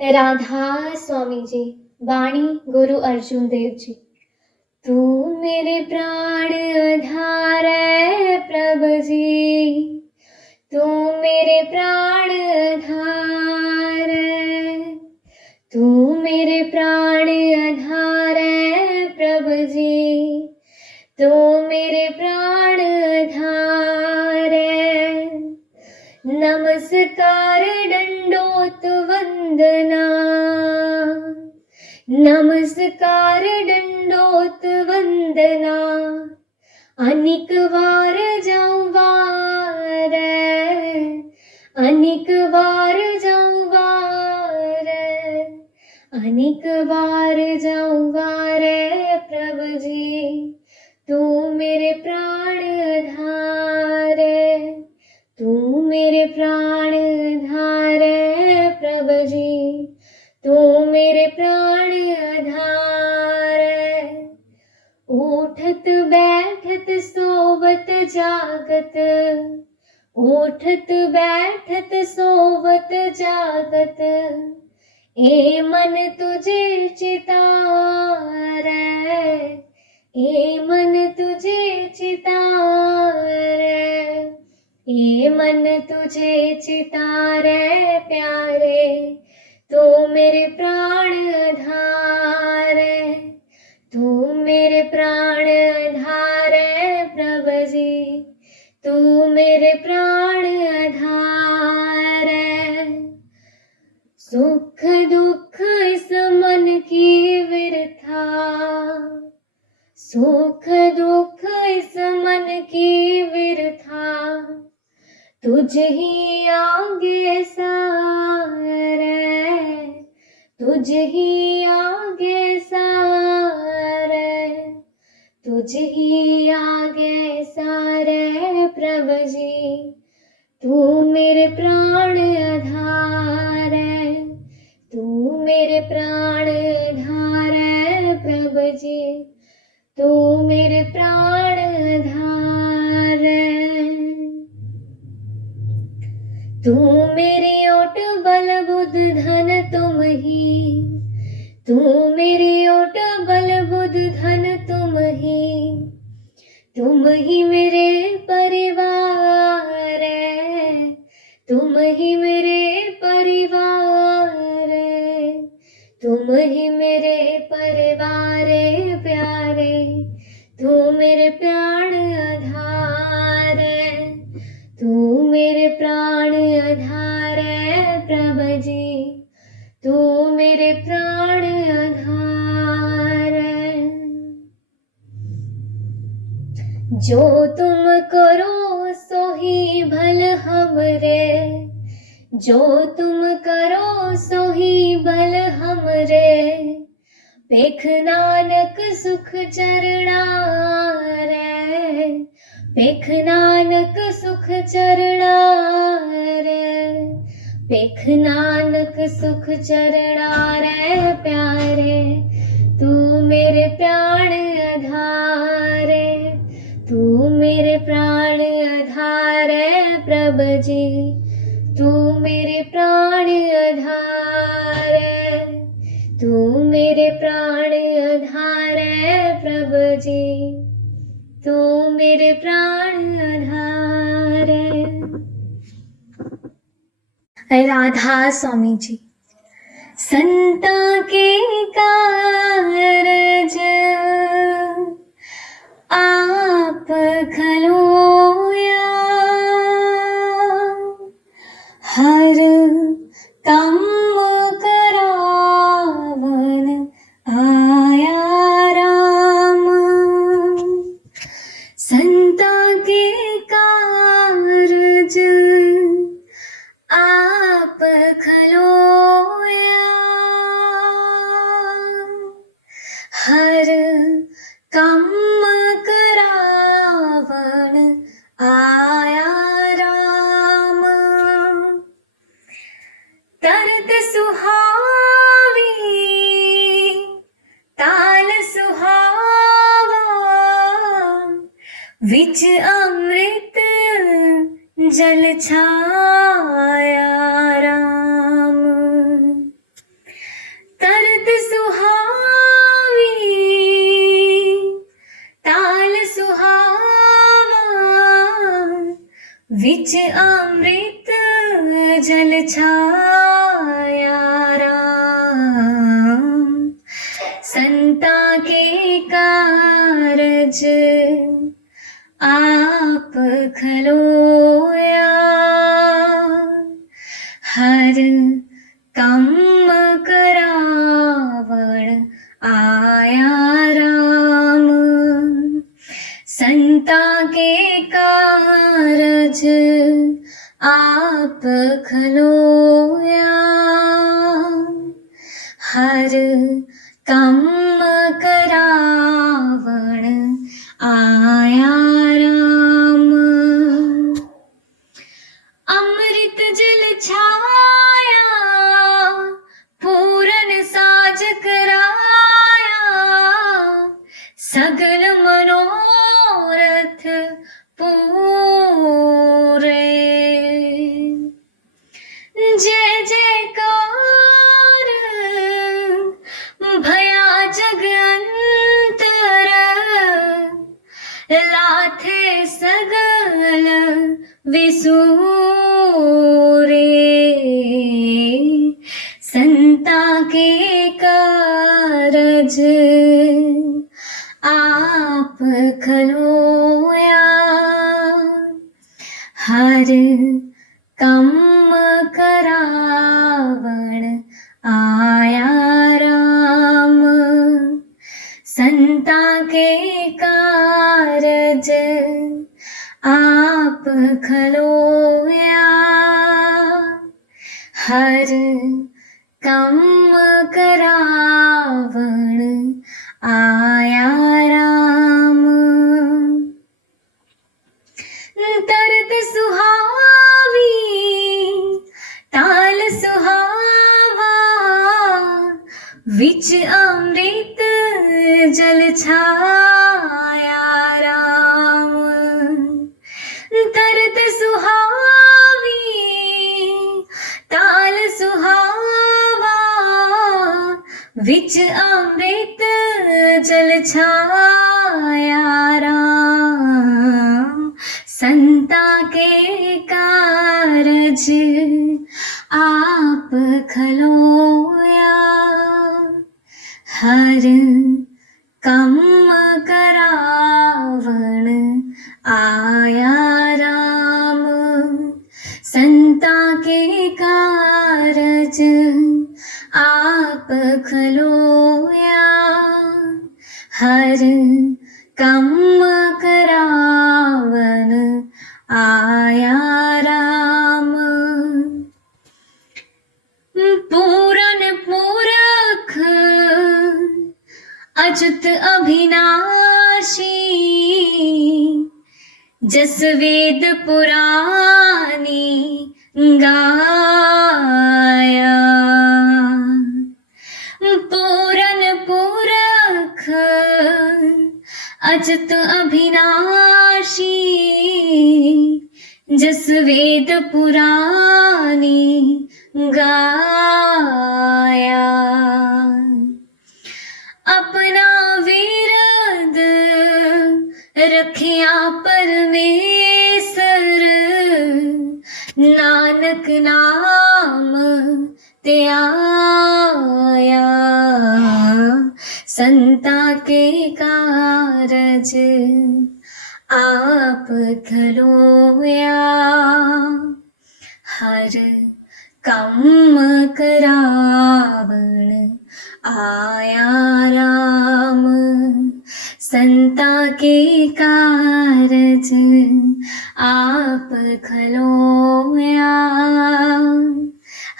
राधा स्वामी जी, वाणी गुरु अर्जुन देव जी। तू मेरे प्राण आधार है प्रभु जी, तू मेरे प्राण आधार है, तू मेरे प्राण आधार है प्रभु जी, तू मेरे प्राण आधार है। नमस्कार दंडोत वंदना, नमस्कार दंडोत वंदना, अनेक बार जाऊं वार, अनेक बार जाऊं वार, अनेक बार जाऊं वार प्रभु जी, तू मेरे प्राण आधार है, तू मेरे प्राण आधार है प्रभु जी, तू मेरे प्राण आधार है। उठत बैठत सोवत जागत, उठत बैठत सोवत जागत, ए मन तुझे चितार, ए मन तुझे चितार, ये मन तुझे चितारे प्यारे, तू मेरे प्राण आधार है, तू मेरे प्राण आधार है प्रभु जी, तू मेरे प्राण आधार है। सुख दुख इस मन की विरथा, सुख दुख इस मन की विरथा, तुझ ही आगे सारे, तुझ ही आगे सारे, तुझ ही आगे सारे प्रभु जी, तू मेरे प्राण आधार है, तू मेरे प्राण आधार है प्रभु जी, तू मेरे प्राण आधार है। तू मेरी ओट बल बुध धन तुम ही, तू मेरी ओट बल बुध धन तुम ही मेरे परिवार है, तुम ही मेरे परिवार है, तुम ही मेरे परिवार प्यारे, तू मेरे प्राण आधार है, तू मेरे प्राण आधार है प्रभु जी, तू मेरे प्राण आधार है। जो तुम करो सो ही भल हमरे, जो तुम करो सो ही भल हमरे, पेख नानक सुख चरणा रे, पेख नानक सुख चरणा रे, पेख नानक सुख चरणा रे प्यारे, तू मेरे प्राण आधार है, तू मेरे प्राण आधार है प्रभु जी, तू मेरे प्राण आधार है, तू मेरे प्राण आधार है प्रभु जी, तू मेरे प्राण आधार है। राधा स्वामी जी। संता के कारज आप खलोया, हर काम करावन आया राम, संता के कारज आप खलोया, हर काम करावन आया राम, तरत सुहावी ताल सुहावा, विच अमृत जल छाया राम, खलोया, हर कम करावण आया राम। संता के कारज आप खलोया, हर कम करावण आया राम। अमृत जल छाया, पूरन साज कराया, सगल मनोरथ पूरे। जय जयकार भया जग अंतर, लाथे सगल विसूरे। संता के कारज आप खलोया, हर कम करावण आया राम। संता के कारज आप खलोया, हर कम करावण आया राम। तरत सुहावी ताल सुहावा, विच अमृत जल छाया राम। तरत सुहावी ताल सुहावा, विच अमृत जल छाया राम। संता के कारज आप खलोया, हर कम करावण आया राम। संता के कारज आप खलोया, हर कम करावण आया राम। पूरन पूरख अच्युत अभिनाशी, जस वेद पुरानी गाया। पूरन पूरख अच्युत अभिनाशी, जस वेद पुरानी गाया। अपना विरद रखिया परमेसर, नानक नाम ते आया। संता के कारज आप खलोया, हर कम करावण आया राम। संता के कारज आप खलोया,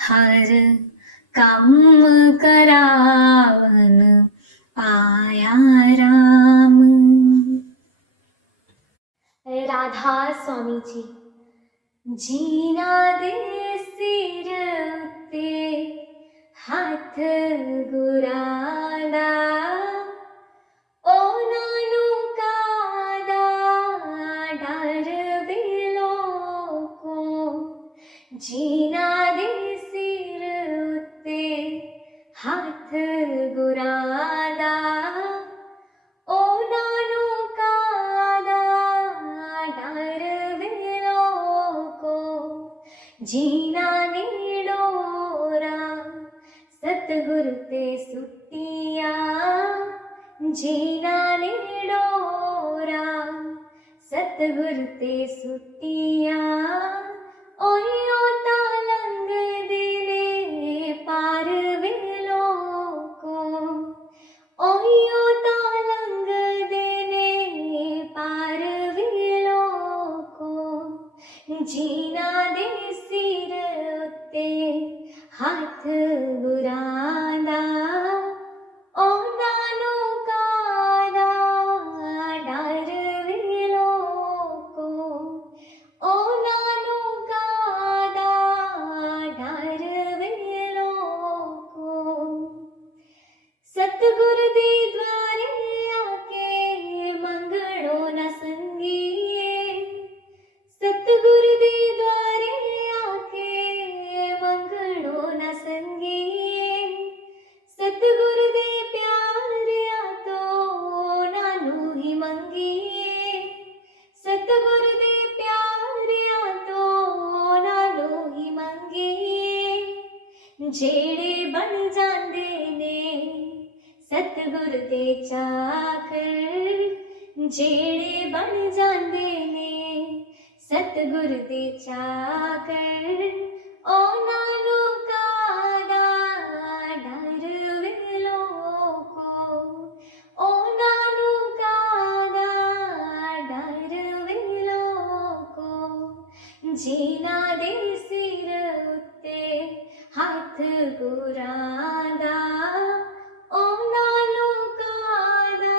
हर कम करावन आया राम। राधा स्वामी जी। जीना दे सिर उत्ते हाथ गुराड़ा, ओ नानू कादा डर बिलो को। जीना दे सिर उत्ते हाथ गुराड़ा, ओ नानू कादा डर बिलो को। जीना नीडोरा सतगुरु ते सुटिया, जीना नीडोरा सतगुर ते सुटियां ओहियो तां लंघदे ने पार वेलो को ओहियो तां लंघदे ने पार वेलो को जीना दे सिर उत्ते हाथ गुरां दा ਉਹਨਾਂ ਨੂੰ ਕਾਹਦਾ ਡਰ ਵੇ ਲੋਕੋ ਉਹਨਾਂ ਨੂੰ ਕਾਹਦਾ ਡਰ ਵੇ ਲੋਕੋ ਸਤਿਗੁਰ ਦੇ ਦੁਆਰੇ ਆ ਕੇ ਮੰਗਣੋ ਨਾ ਸੰਗੀਏ ਸਤਿਗੁਰ ਦੇ ਦੁਆਰੇ ਆ ਕੇ ਮੰਗਣੋ ਨਾ ਸੰਗੀਏ सतगुर दे प्यारिया तो नानू ही मंगीए सतगुर दे प्यारिया तो नानू ही मंगीए जेड़े बन जांदे ने सतगुर दे चाकर जेड़े बन जांदे ने सतगुर दे चाकर ओ नानू कादा जीना दे सिर उत्ते हाथ गुरां दा ਉਹਨਾਂ ਨੂੰ ਕਾਹਦਾ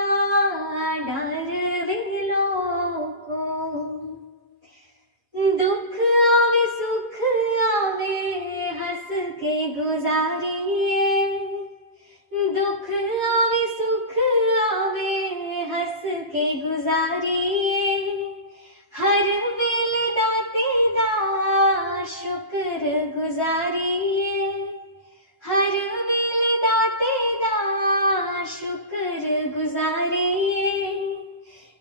ਡਰ ਵੇ ਲੋਕੋ दुख आवे सुख आवे हंस के गुजारिए दुख आवे सुख आवे हंस के गुजारिए हर वेले दाते दा शुक्र गुजारिए हर वेले दाते दा शुक्र गुजारिए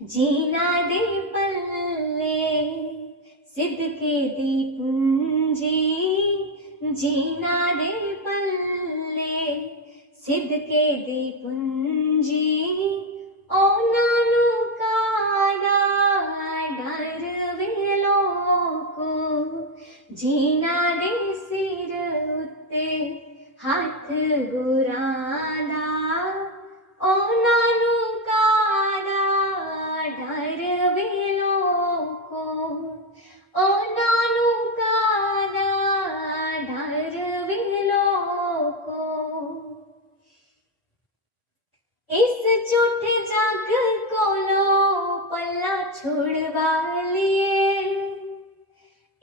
जीना दे पल्ले सिदके दी पूंजी जीना दे पल्ले सिदके दी पूंजी ਉਹਨਾਂ ਨੂੰ ਕਾਹਦਾ ਡਰ ਵੇ ਲੋਕੋ जीना दे सिर उत्ते हाथ गुरां दा ਉਹਨਾਂ ਨੂੰ ਕਾਹਦਾ ਡਰ ਵੇ ਲੋਕੋ ਉਹਨਾਂ ਨੂੰ ਕਾਹਦਾ ਡਰ ਵੇ ਲੋਕੋ इस झूठे जग कोलो पल्ला छुड़वा लिए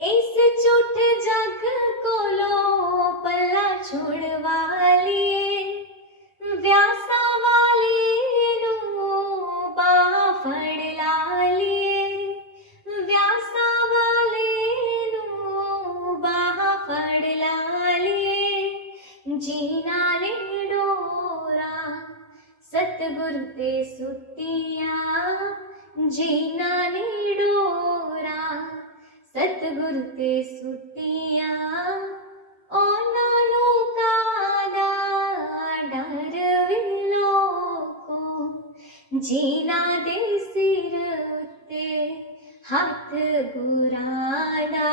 इस झूठे जग कोलो पल्ला छुड़वा लिए व्यासा वाली नू बाह फड़ ला लिए व्यासा वाली नू बाह फड़ ला लिए जीना ने डोरा सतगुर ते सुटियां जीना नी डोरा सतगुर ते सुटियां ਉਹਨਾਂ ਨੂੰ ਕਾਹਦਾ ਡਰ ਵੇ ਲੋਕੋ जीना दे सिर उत्ते हाथ गुरां दा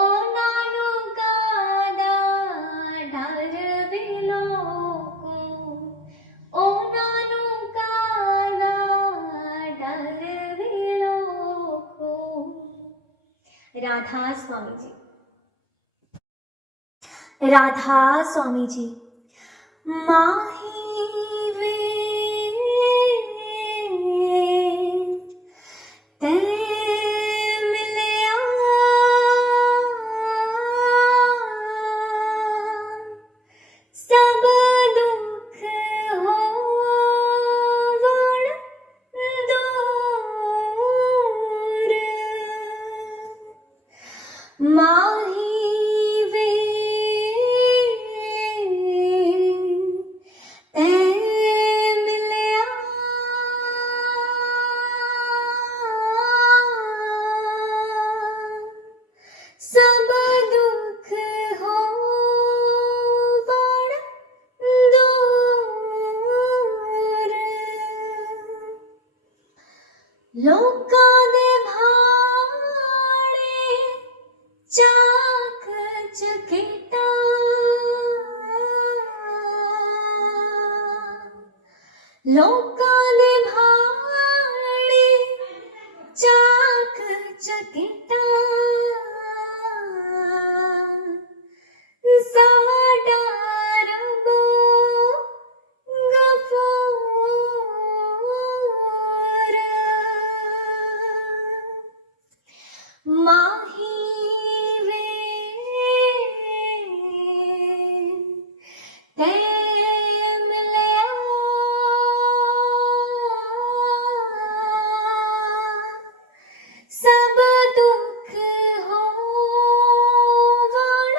ਉਹਨਾਂ ਨੂੰ ਕਾਹਦਾ ਡਰ ਵੇ ਲੋਕੋ ਉਹਨਾਂ ਨੂੰ ਕਾਹਦਾ ਡਰ ਵੇ ਲੋਕੋ राधा स्वामी जी राधा स्वामी जी माही वे ते मिलिया सब दुख होवण दूर माही वे ते मिलिया सब दुख होवण दूर लोका ਲੋਕਾਂ ਦੇ ਭਾਣੇ ਚਾਕ ਚਕਿਤਾ ਸਾਡਾ ਰੱਬ ਗਫੂਰ ਮਾਹੀ ਵੇ ਤੇ ਮਿਲਿਆ ਸਭ ਦੁੱਖ ਹੋਵਣ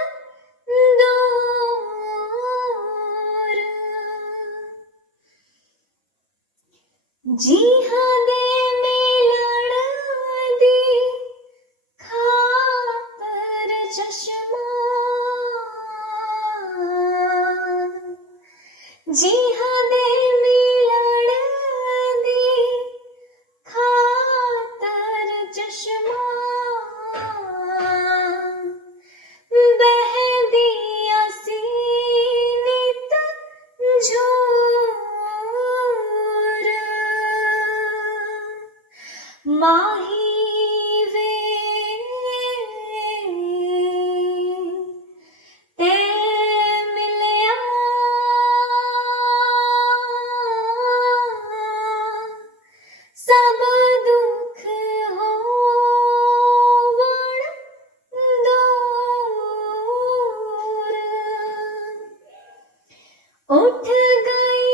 ਦੂਰ ਜੀਹਾਂ ਦੇ ਮਿਲਣ ਦੀ ਖਾਤਰ ਚਸ਼ਮਾ ਜੀਹਾਂ ਦੇ ਮਿਲਣ ਦੀ ਖਾਤਰ ਚਸ਼ਮਾ ਬਹਿੰਦੀ ਅਸੀਂ ਨਿਤ ਜੋਰ ਮਾਹੀ ਵੇ ਤੇ ਮਿਲਿਆ ਸਭ ਦੁੱਖ ਹੋਵਣ ਦੂਰ ਉੱਠ ਗਈ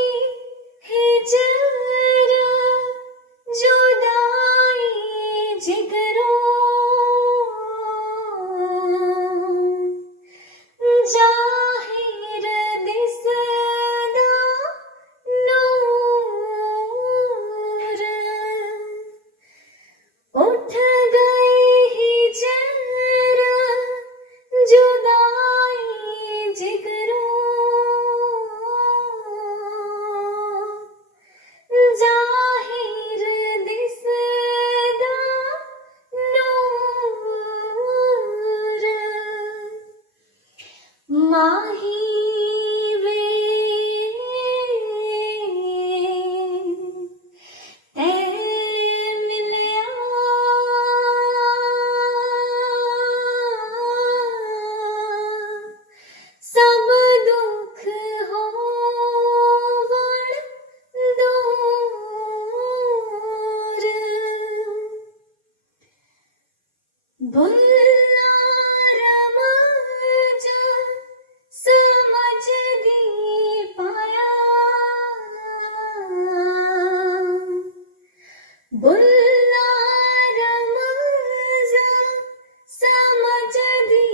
ਹਿਜਰ ਜੁਦਾਈ ਜਿਗਰੋਂ ਜ਼ਾਹਿਰ ਦਿਸਦਾ ਨੂਰ ਉੱਠ ਗਈ ਹਿਜਰ ਜੁਦਾਈ ਜਿਗਰੋਂ ਜ਼ਾਹਿਰ ਦਿਸਦਾ ਨੂਰ ਮਾਹੀ ਵੇ ਤੇ ਮਿਲਿਆ ਸਭ ਦੁੱਖ ਹੋਵਣ ਦੂਰ ਬੁੱਲਾ ਰਮਜ ਸਮਝਦੀ ਪਾਇਆ ਬੁੱਲਾ ਰਮਜ ਸਮਝਦੀ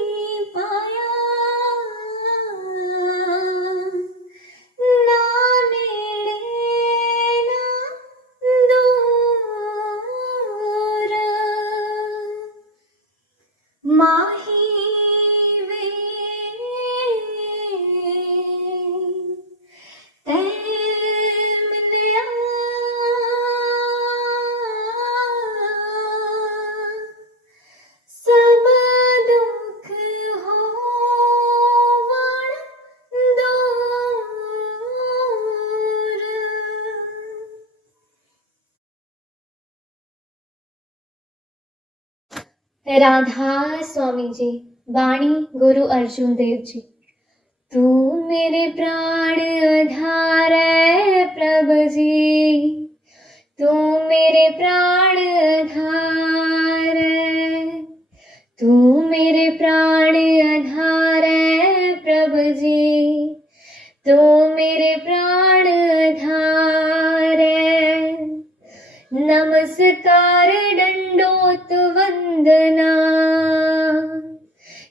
ਪਾਇਆ ਨਾ ਨੇੜੇ ਨਾ ਦੂਰ ਮਾਹੀ ਵੇ ਤੇ ਮਿਲਿਆ ਸਭ ਦੁੱਖ ਹੋਵਣ ਦੂਰ राधा स्वामी जी बाणी गुरु अर्जुन देव जी तू मेरे प्राण आधार है प्रभु जी तू मेरे प्राण आधार है तू मेरे प्राण आधार है प्रभु जी तू मेरे प्राण आधार है नमस्कार दंडोत वंदना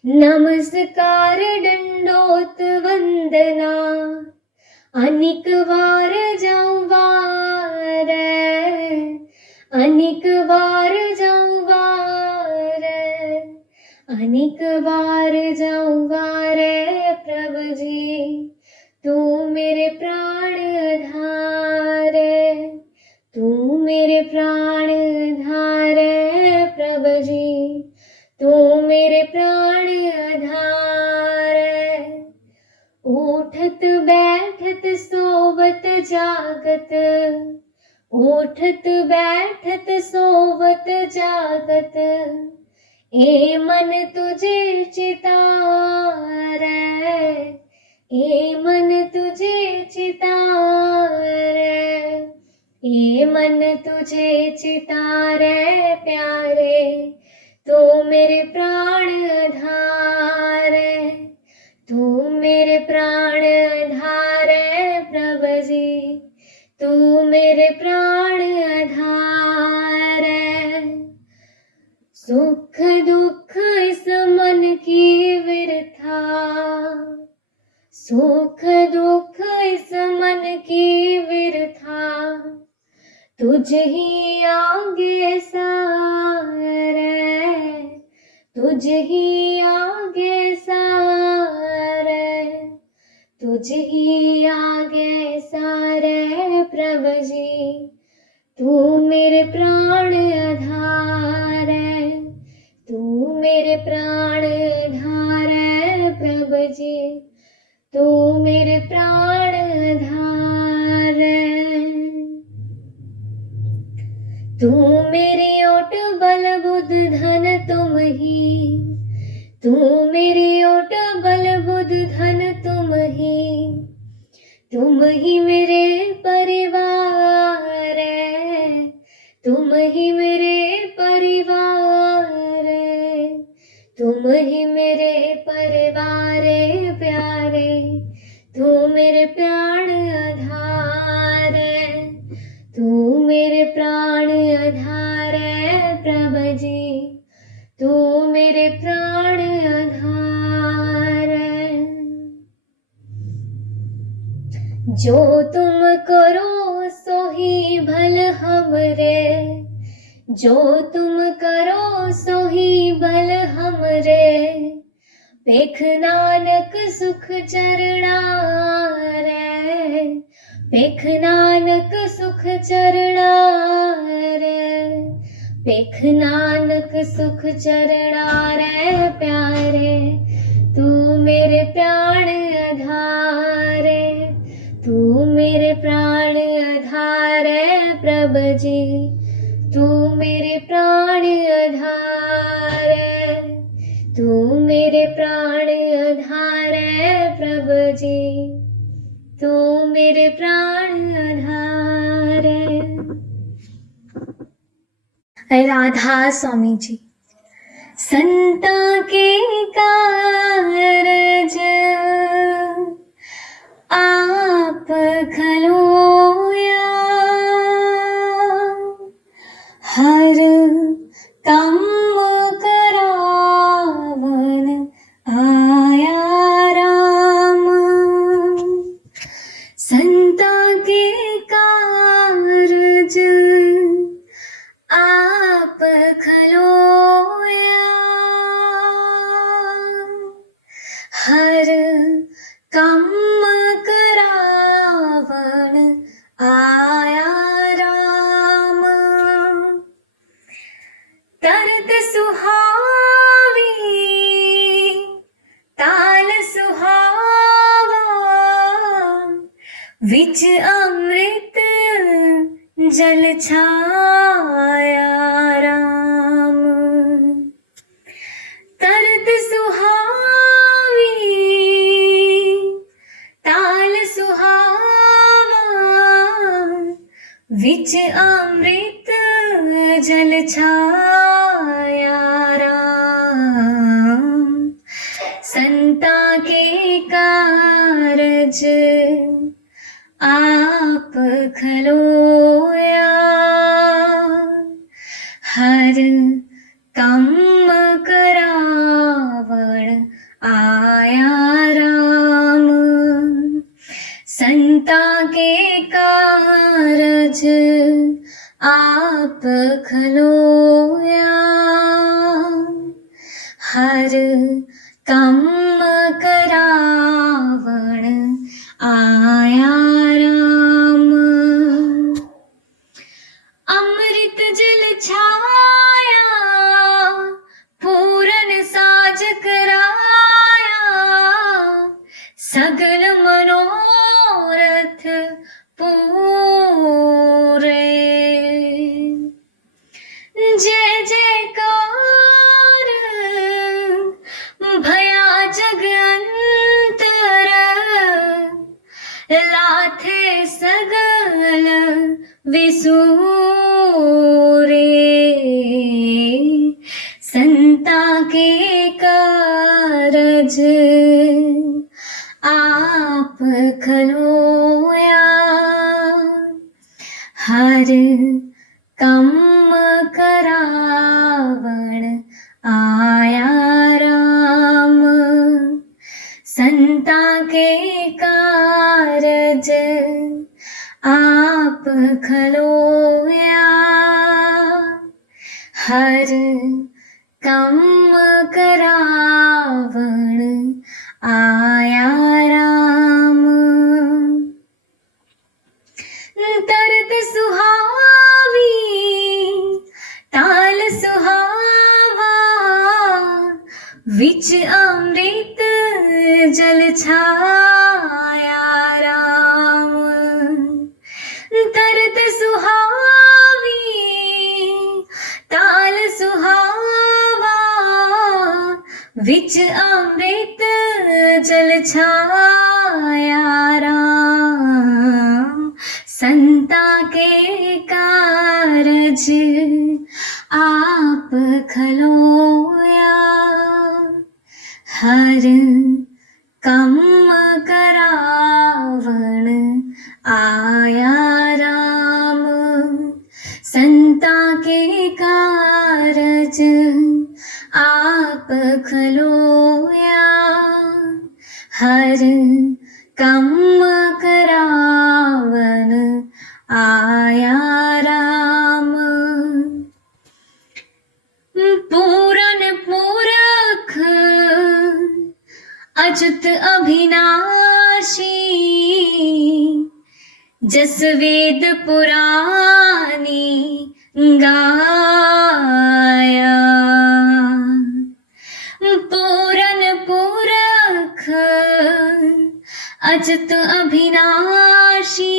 नमस्कार दंडोत वंदना अनिक वार जाऊं वार अनिक वार जाऊं वार अनिक वार जाऊं वार प्रभु जी तू मेरे प्राण आधार तू मेरे प्राण आधार प्रभु जी तू मेरे प्राण आधार उठत बैठत सोवत जागत, उठत बैठत सोवत जागत, ए मन तुझे चितारे, ए मन तुझे चितारे, ए मन तुझे चितारे प्यारे, तू मेरे प्राण आधारे, तू मेरे प्राण आधारे प्रभु जी, तू मेरे प्राण आधारे। सुख दुख इस मन की विरथा, सुख दुख इस मन की विरथा, तुझ ही आगे सारे, तुझ ही आगे सारे, तुझ ही आगे सारे प्रभु जी, तू मेरे प्राण आधार है, तू मेरे प्राण आधार है प्रभु जी, तू मेरे प्राण आधार है। तू मेरी ओट बल बुद्ध धन तुम ही, तू मेरी ओट बल बुद्ध धन तुम ही मेरे परिवार है, तुम ही मेरे परिवार है, तुम ही मेरे परिवार प्यारे, तू मेरे प्राण आधार है, तू मेरे प्राण आधार है प्रभु जी, तू मेरे प्राण आधार है। जो तुम करो सो ही भल हमरे, जो तुम करो सो ही भल हमरे, पेख नानक सुख चरणा रे, पेख नानक सुख चरणा रे, पेख नानक सुख चरणा रे प्यारे, तू मेरे प्राण आधार है, तू मेरे प्राण आधार है प्रभु जी, तू मेरे प्राण आधार है, तू मेरे प्राण आधार है प्रभु जी, तू मेरे प्राण आधार है। राधा स्वामी जी। संता के कारज आप खलोया, हर काम करावन आया राम। संता के कारज आप खलोया, हर काम करावन आया राम। तरत सुहावी ताल सुहावा, विच अमृत जल छाया राम। तरत सुहावी ताल सुहावा, विच अमृत जल छाया राम। संता के कारज आप खलोया, हर काम करावण आया राम। संता के कारज आप खलोया, हर काम करावण आया राम। अमृत जल छाया पूरन साज कराया, सगल मनोरथ पूरे। जय जयकार भया जग अंतर, लाथे सगल विसूरे। संता के कारज आप खलोया, हर कम करावण आया राम। संता के कारज आप खलोया, हर कम करावण आया राम। तरत सुहावी ताल सुहावा, विच अमृत जल छाया राम। तरत सुहावी ताल सुहावा, विच अमृत जल छाया राम। संता के कारज आप खलोया, हर कम करावण आया राम। संता के कारज आप खलोया, हर कम करावण आया राम। पूरन पूरख अच्युत अभिनाशी, जस वेद पुरानी गाया। पूरन पूरख अच्युत अभिनाशी,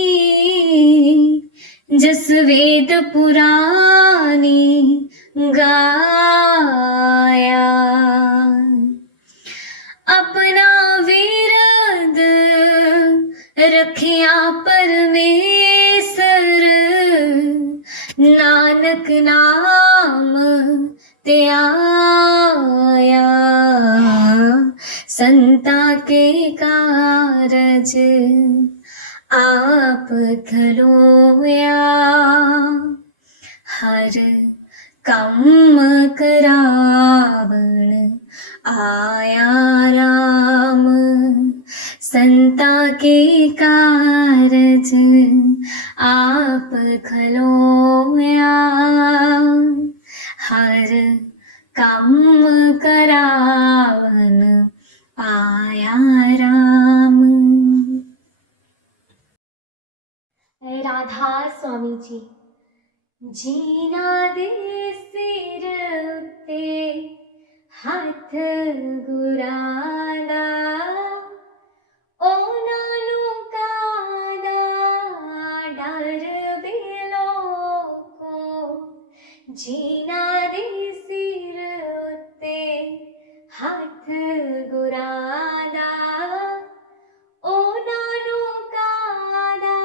जस वेद पुरानी गाया। अपना विरद रखिया परमेसर, नानक नाम ते आया। संता के कारज आप खलोया, हर कम करावण आया राम। संता के कारज आप खलोया, हर कम करावण आया राम। राधा स्वामी जी। जीना दे सिर उत्ते हाथ गुरादा, ओ नानू कादा डर बेलो को। जीना दे सिर उत्ते हाथ गुरादा, ओ नानू कादा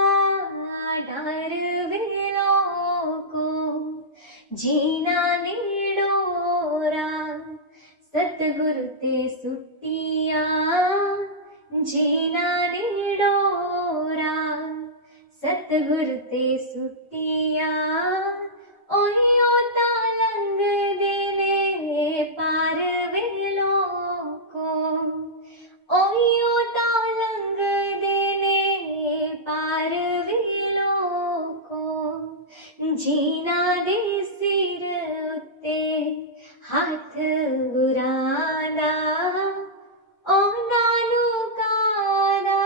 डर बेलो को। जीना नेड़ोरा सतगुरु ते सुटिया, जीना नेड़ोरा सतगुरु ते सुटिया। ओयो तालंग देने पार वेलो को, ओयो तालंग देने पार वेलो को। जीना दे सिर उत्ते हाथ गुरादा, ओ नानू कादा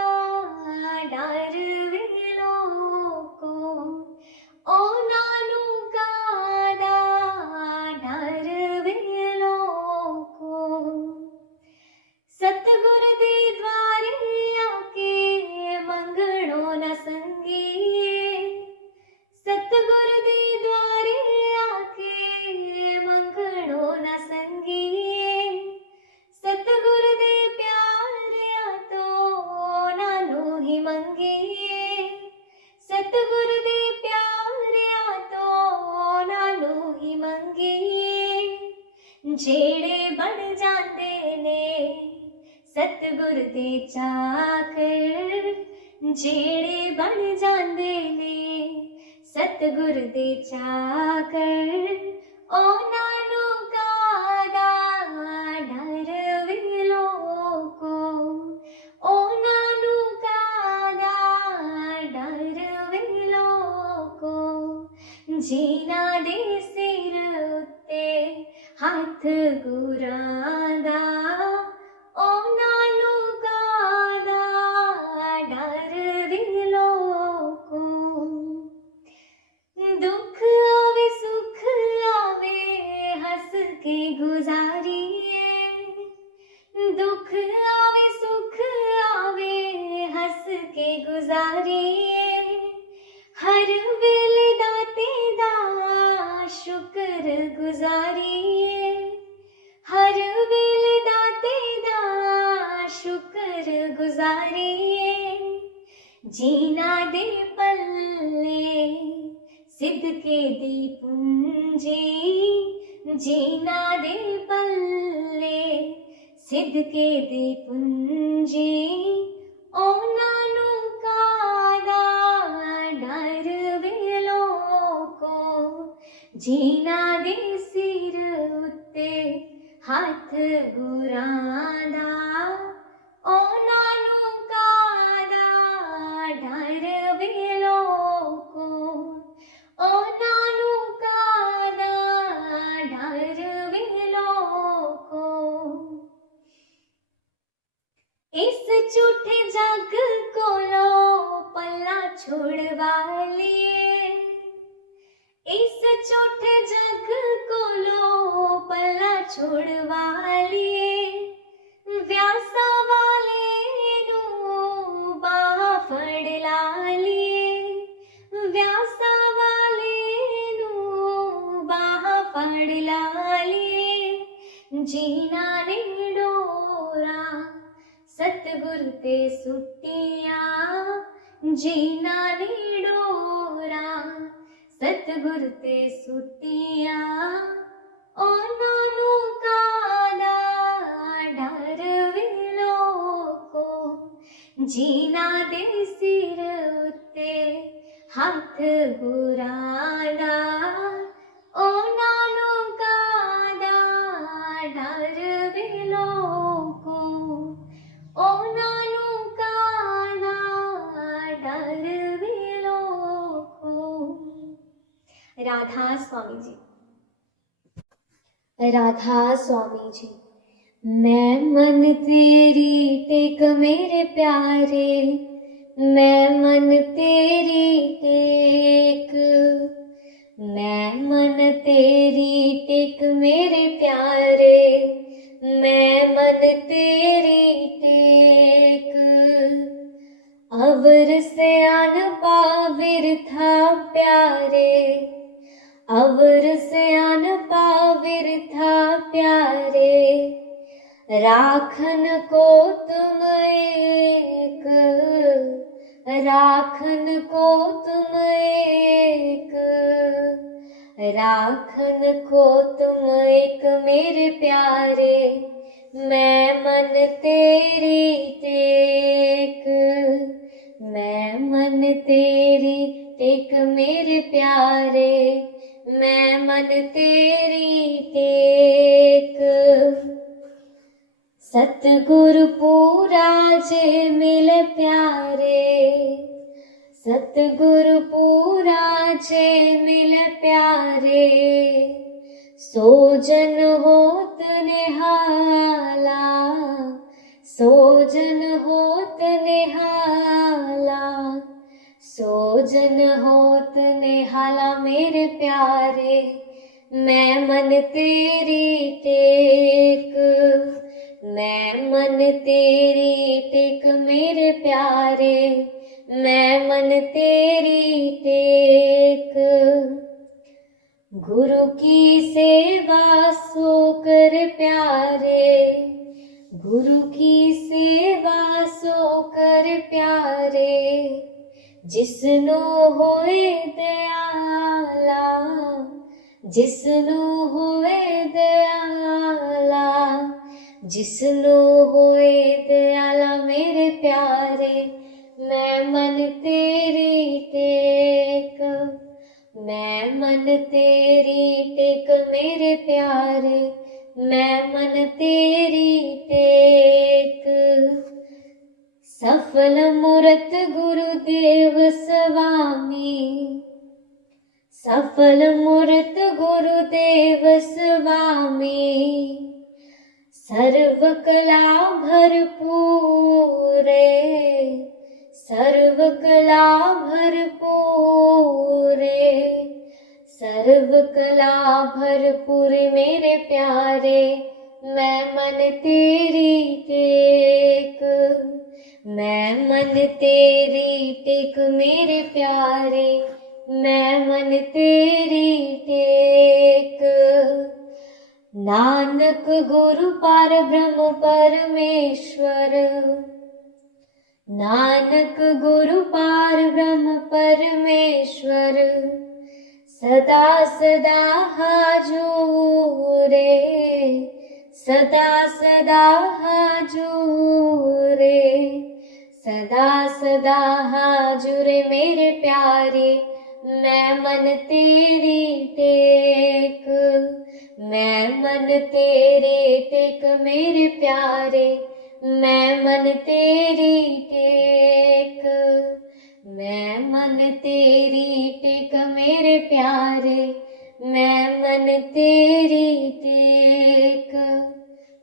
डर वेलो को। ओ नानू कादा डर वेलो को। सतगुर दे द्वारे आके ਮੰਗੀਏ, ਸਤਿਗੁਰ ਦੇ ਪਿਆਰਿਆਂ ਤੋਂ ਨਾਲੋਂ ਹੀ ਮੰਗੀਏ। ਜਿਹੜੇ ਬਣ ਜਾਂਦੇ ਨੇ ਸਤਿਗੁਰ ਦੇ ਚਾਕਰ, ਜਿਹੜੇ ਬਣ ਜਾਂਦੇ ਨੇ ਸਤਿਗੁਰ ਦੇ ਚਾਕਰ, ਉਹਨਾਂ ਨੂੰ ਕਾਹਦਾ ਡਰ ਵੇ ਲੋਕੋ, ਉਹਨਾਂ ਨੂੰ ਕਾਹਦਾ ਡਰ ਵੇ ਲੋਕੋ। ਜਿਨ੍ਹਾਂ ਦੇ ਸਿਰ ਉੱਤੇ ਹੱਥ ਗੁਰਾਂ ਦਾ, ਉਹਨਾਂ ਨੂੰ ਕਾਹਦਾ ਡਰ ਵੇ ਲੋਕੋ। ਦੁੱਖ ਆਵੇ ਸੁੱਖ ਆਵੇ ਹੱਸ ਕੇ ਗੁਜ਼ਾਰੀਏ, ਦੁੱਖ ਆਵੇ ਸੁੱਖ ਆਵੇ ਹੱਸ ਕੇ ਗੁਜ਼ਾਰੀਏ। ਹਰ ਵੇਲੇ ਦਾਤੇ ਦਾ ਸ਼ੁਕਰ ਗੁਜ਼ਾਰੀਏ, ਹਰ ਵੇਲੇ ਦਾਤੇ ਦਾ ਸ਼ੁਕਰ ਗੁਜ਼ਾਰੀਏ। ਜਿਨ੍ਹਾਂ ਦੇ ਪੱਲੇ ਸਿਦਕੇ ਦੀ ਪੂੰਜੀ, ਜਿਨ੍ਹਾਂ ਦੇ ਪੱਲੇ ਸਿਦਕੇ ਦੀ ਪੂੰਜੀ, ਉਹਨਾਂ ਨੂੰ ਕਾਹਦਾ ਡਰ ਵੇ ਲੋਕੋ। ਜਿਨ੍ਹਾਂ ਦੇ ਸਿਰ ਉੱਤੇ ਹੱਥ ਗੁਰਾਂ ਦਾ, ਉਹਨਾਂ ਨੂੰ ਕਾਹਦਾ ਡਰ ਵੇ ਲੋਕੋ, ਉਹਨਾਂ ਨੂੰ ਕਾਹਦਾ ਡਰ ਵੇ ਲੋਕੋ। ਇਸ ਝੂਠੇ ਜੱਗ ਕੋਲੋਂ ਪੱਲਾ ਛੁਡਵਾ ਲਈਏ, ਇਸ ਝੂਠੇ ਜੱਗ ਕੋਲੋਂ ਪੱਲਾ ਛੁਡਵਾ ਲਈਏ। ਵਿਆਸਾਂ ਵਾਲੇ ਨੂੰ ਬਾਹ ਫੜ ਲਾ ਲਈਏ, ਵਿਆਸਾਂ ਵਾਲੇ ਨੂੰ ਬਾਹ ਫੜ ਲਾ ਲਈਏ। ਜਿਨ੍ਹਾਂ ਨੇ ਡੋਰਾਂ ਸਤਿਗੁਰ ਤੇ ਸੁੱਟੀਆਂ, ਜਿਨ੍ਹਾਂ ਨੇ ਡੋਰਾਂ ਸਤਿਗੁਰ ਤੇ ਸੁੱਟੀਆਂ, ਉਹਨਾਂ ਨੂੰ ਕਾਹਦਾ ਡਰ ਵੇ ਲੋਕੋ। ਜਿਨ੍ਹਾਂ ਦੇ ਸਿਰ ਉੱਤੇ ਹੱਥ ਗੁਰਾਂ ਦਾ, ਉਹਨਾਂ ਨੂੰ ਕਾਹਦਾ ਡਰ ਵੇ ਲੋਕੋ, ਉਹਨਾਂ ਨੂੰ ਕਾਹਦਾ ਡਰ ਵੇ ਲੋਕੋ। राधा स्वामी जी। राधा स्वामी जी। मैं मन तेरी टेक मेरे प्यारे, मैं मन तेरी टेक, मैं मन तेरी टेक मेरे प्यारे, मैं मन तेरी टेक। अवर से अन पाविर था प्यारे, अवर से अन पाविर था प्यारे। राखन को तुम एक, राखन को तुम एक, राखन को तुम एक मेरे प्यारे, मैं मन तेरी टेक, मैं मन तेरी टेक मेरे प्यारे, मैं मन तेरी टेक। सतगुरु पूरा जे मिले प्यारे, सतगुरु पूरा जे मिले प्यारे। सोजन होत निहाला, सोजन होत निहाला, सोजन होत निहाला मेरे प्यारे, मैं मन तेरी टेक, मैं मन तेरी टेक मेरे प्यारे, मैं मन तेरी टेक। गुरु की सेवा सो कर प्यारे, गुरु की सेवा सो कर प्यारे, जिसनो होए दयाला, जिसनो होए दयाला, जिसनो होए दयाला मेरे प्यारे। मैं मन तेरी टेक, मैं मन तेरी टेक मेरे प्यारे, मैं मन तेरी टेक। सफल मूरत गुरुदेव स्वामी, सफल मूरत गुरुदेव स्वामी, सर्व कला भरपूरे, सर्व कला भरपूरे, सर्व कला भरपूर मेरे प्यारे। मैं मन तेरी टेक, मैं मन तेरी टेक मेरे प्यारे, मैं मन तेरी टेक। नानक गुरु पार ब्रह्म परमेश्वर, नानक गुरु पार ब्रह्म परमेश्वर, सदा सदा हाजूरे, सदा सदा हाजूरे, सदा सदा हाजूरे मेरे प्यारे। मैं मन तेरी टेक, मैं मन तेरी टेक मेरे प्यारे, मैं मन तेरी टेक, मैं मन तेरी टेक मेरे प्यारे, मैं मन तेरी टेक,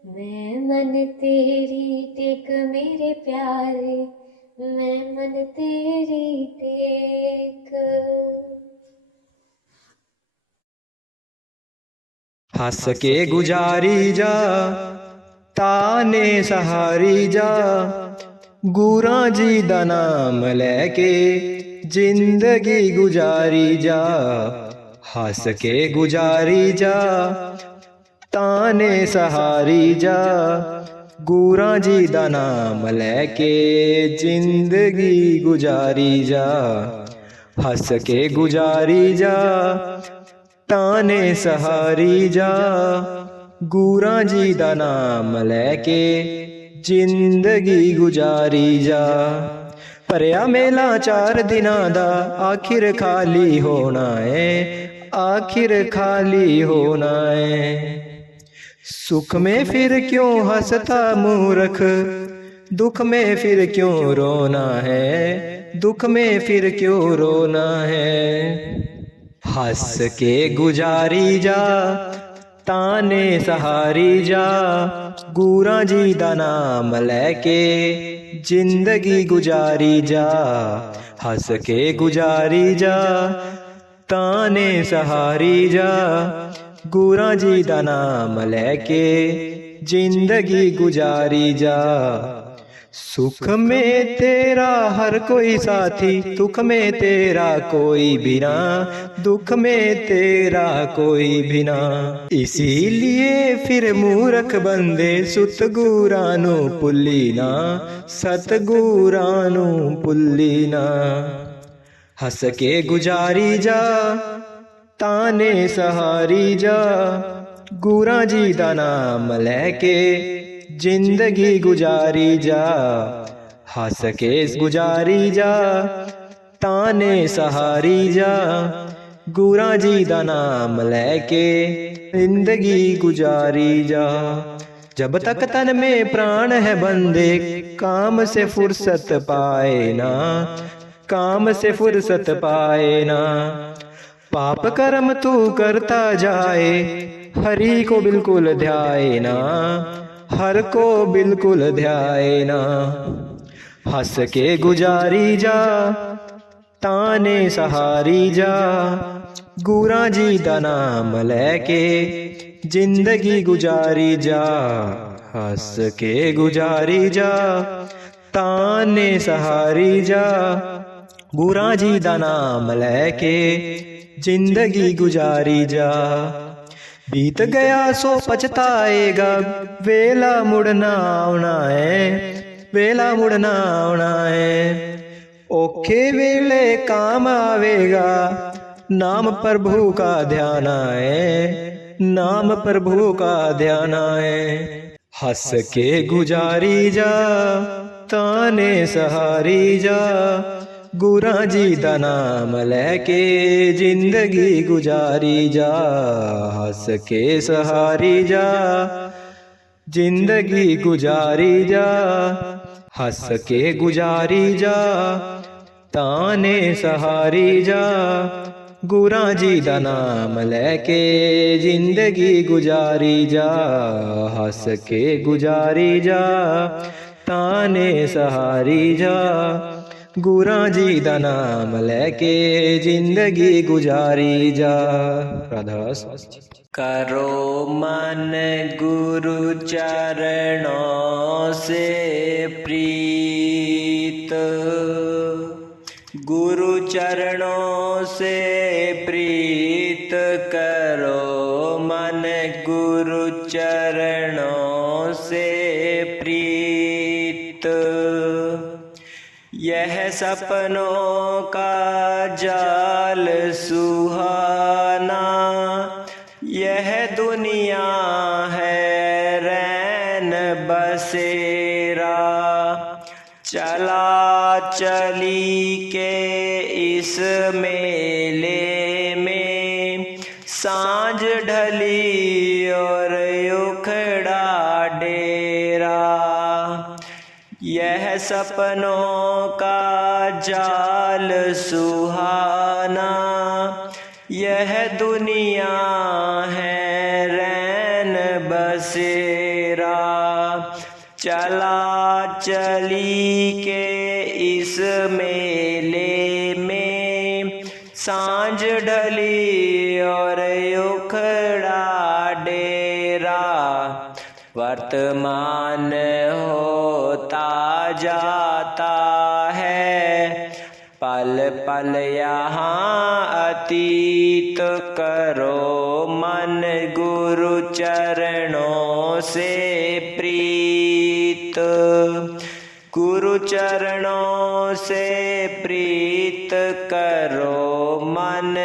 मैं मन तेरी टेक मेरे प्यारे, मैं मन तेरी टेक। हंस के गुजारी जा, ताने सहारी जा, गुरा जी दा नाम लैके जिंदगी गुजारी जा। हंस के गुजारी जा, ताने सहारी जा, गुरा जी दा नाम लैके जिंदगी गुजारी जा। हंस के गुजारी जा, ताने सहारी जा, गुरा जी दा नाम लैके जिंदगी गुजारी जा। भरिया मेला 4 दिनां दा आखिर खाली होना है, आखिर खाली होना है। सुख में फिर क्यों हंसता मूर्ख, दुख में फिर क्यों रोना है, दुख में फिर क्यों रोना है। हंस के गुजारी जा, ताने सहारी जा, गुरा जी दा नाम लैके जिंदगी गुजारी जा। हंस के गुजारी जा, ताने सहारी जा, गुरा जी दा नाम लैके जिंदगी गुजारी जा। सुख में तेरा हर कोई साथी, दुख में तेरा कोई बिना, दुख में तेरा कोई बिना। इसीलिए फिर मूर्ख बंदे सतगुरां नू भुल्ली ना, सतगुरां नू भुल्ली ना। हंस के गुजारी जा, ताने सहारी जा, गुरा जी दा नाम लैके जिंदगी गुजारी जा। हंस के गुजारी जा, ताने सहारी जा, गुरा जी दा नाम लैके जिंदगी गुजारी जा। जब तक तन में प्राण है बंदे, काम से फुर्सत पाए ना, काम से फुर्सत पाए ना। पाप कर्म तू करता जाए, हरि को बिल्कुल ध्याए ना, हर को बिल्कुल ध्याए ना। हंस के गुजारी जा, ताने सहारी जा, गुरा जी दा नाम लैके जिंदगी गुजारी जा। हंस के गुजारी जा, ताने सहारी जा, गुरा जी दा नाम लैके जिंदगी गुजारी जा। बीत गया सो पछताएगा, वेला मुड़ना आना है, वेला मुड़ना आना है। औखे वेले काम आवेगा, नाम प्रभु का ध्यान आए, नाम प्रभु का ध्यान आए। हंस के गुजारी जा, ताने सहारी जा, गुरा जी दा नाम लेके जिंदगी गुजारी जा। हंस के सहारी जा, जिंदगी गुजारी जा, हंस के गुजारी जा, ताने सहारी जा, गुरा जी दा नाम लेके जिंदगी गुजारी जा। हंस के गुजारी जा, ताने सहारी जा, गुरा जी दा नाम लेके जिंदगी गुजारी जा। राधास। करो मन गुरु चरणों से प्रीत, गुरु चरणों से प्रीत करो मन गुरु चरणों से प्रीत। यह सपनों का जाल सुहाना, यह दुनिया है रैन बसेरा। चला चली के इस मेले में, सांझ ढली और उखड़ा डेरा। यह सपनों का जाल सुहाना, यह दुनिया है रैन बसेरा। चला चली के इस मेले में, सांझ ढली और उखड़ा डेरा। वर्तमान होता जाता है, पल पल यहाँ अतीत करो मन गुरु चरणों से प्रीत। गुरु चरणों से प्रीत करो मन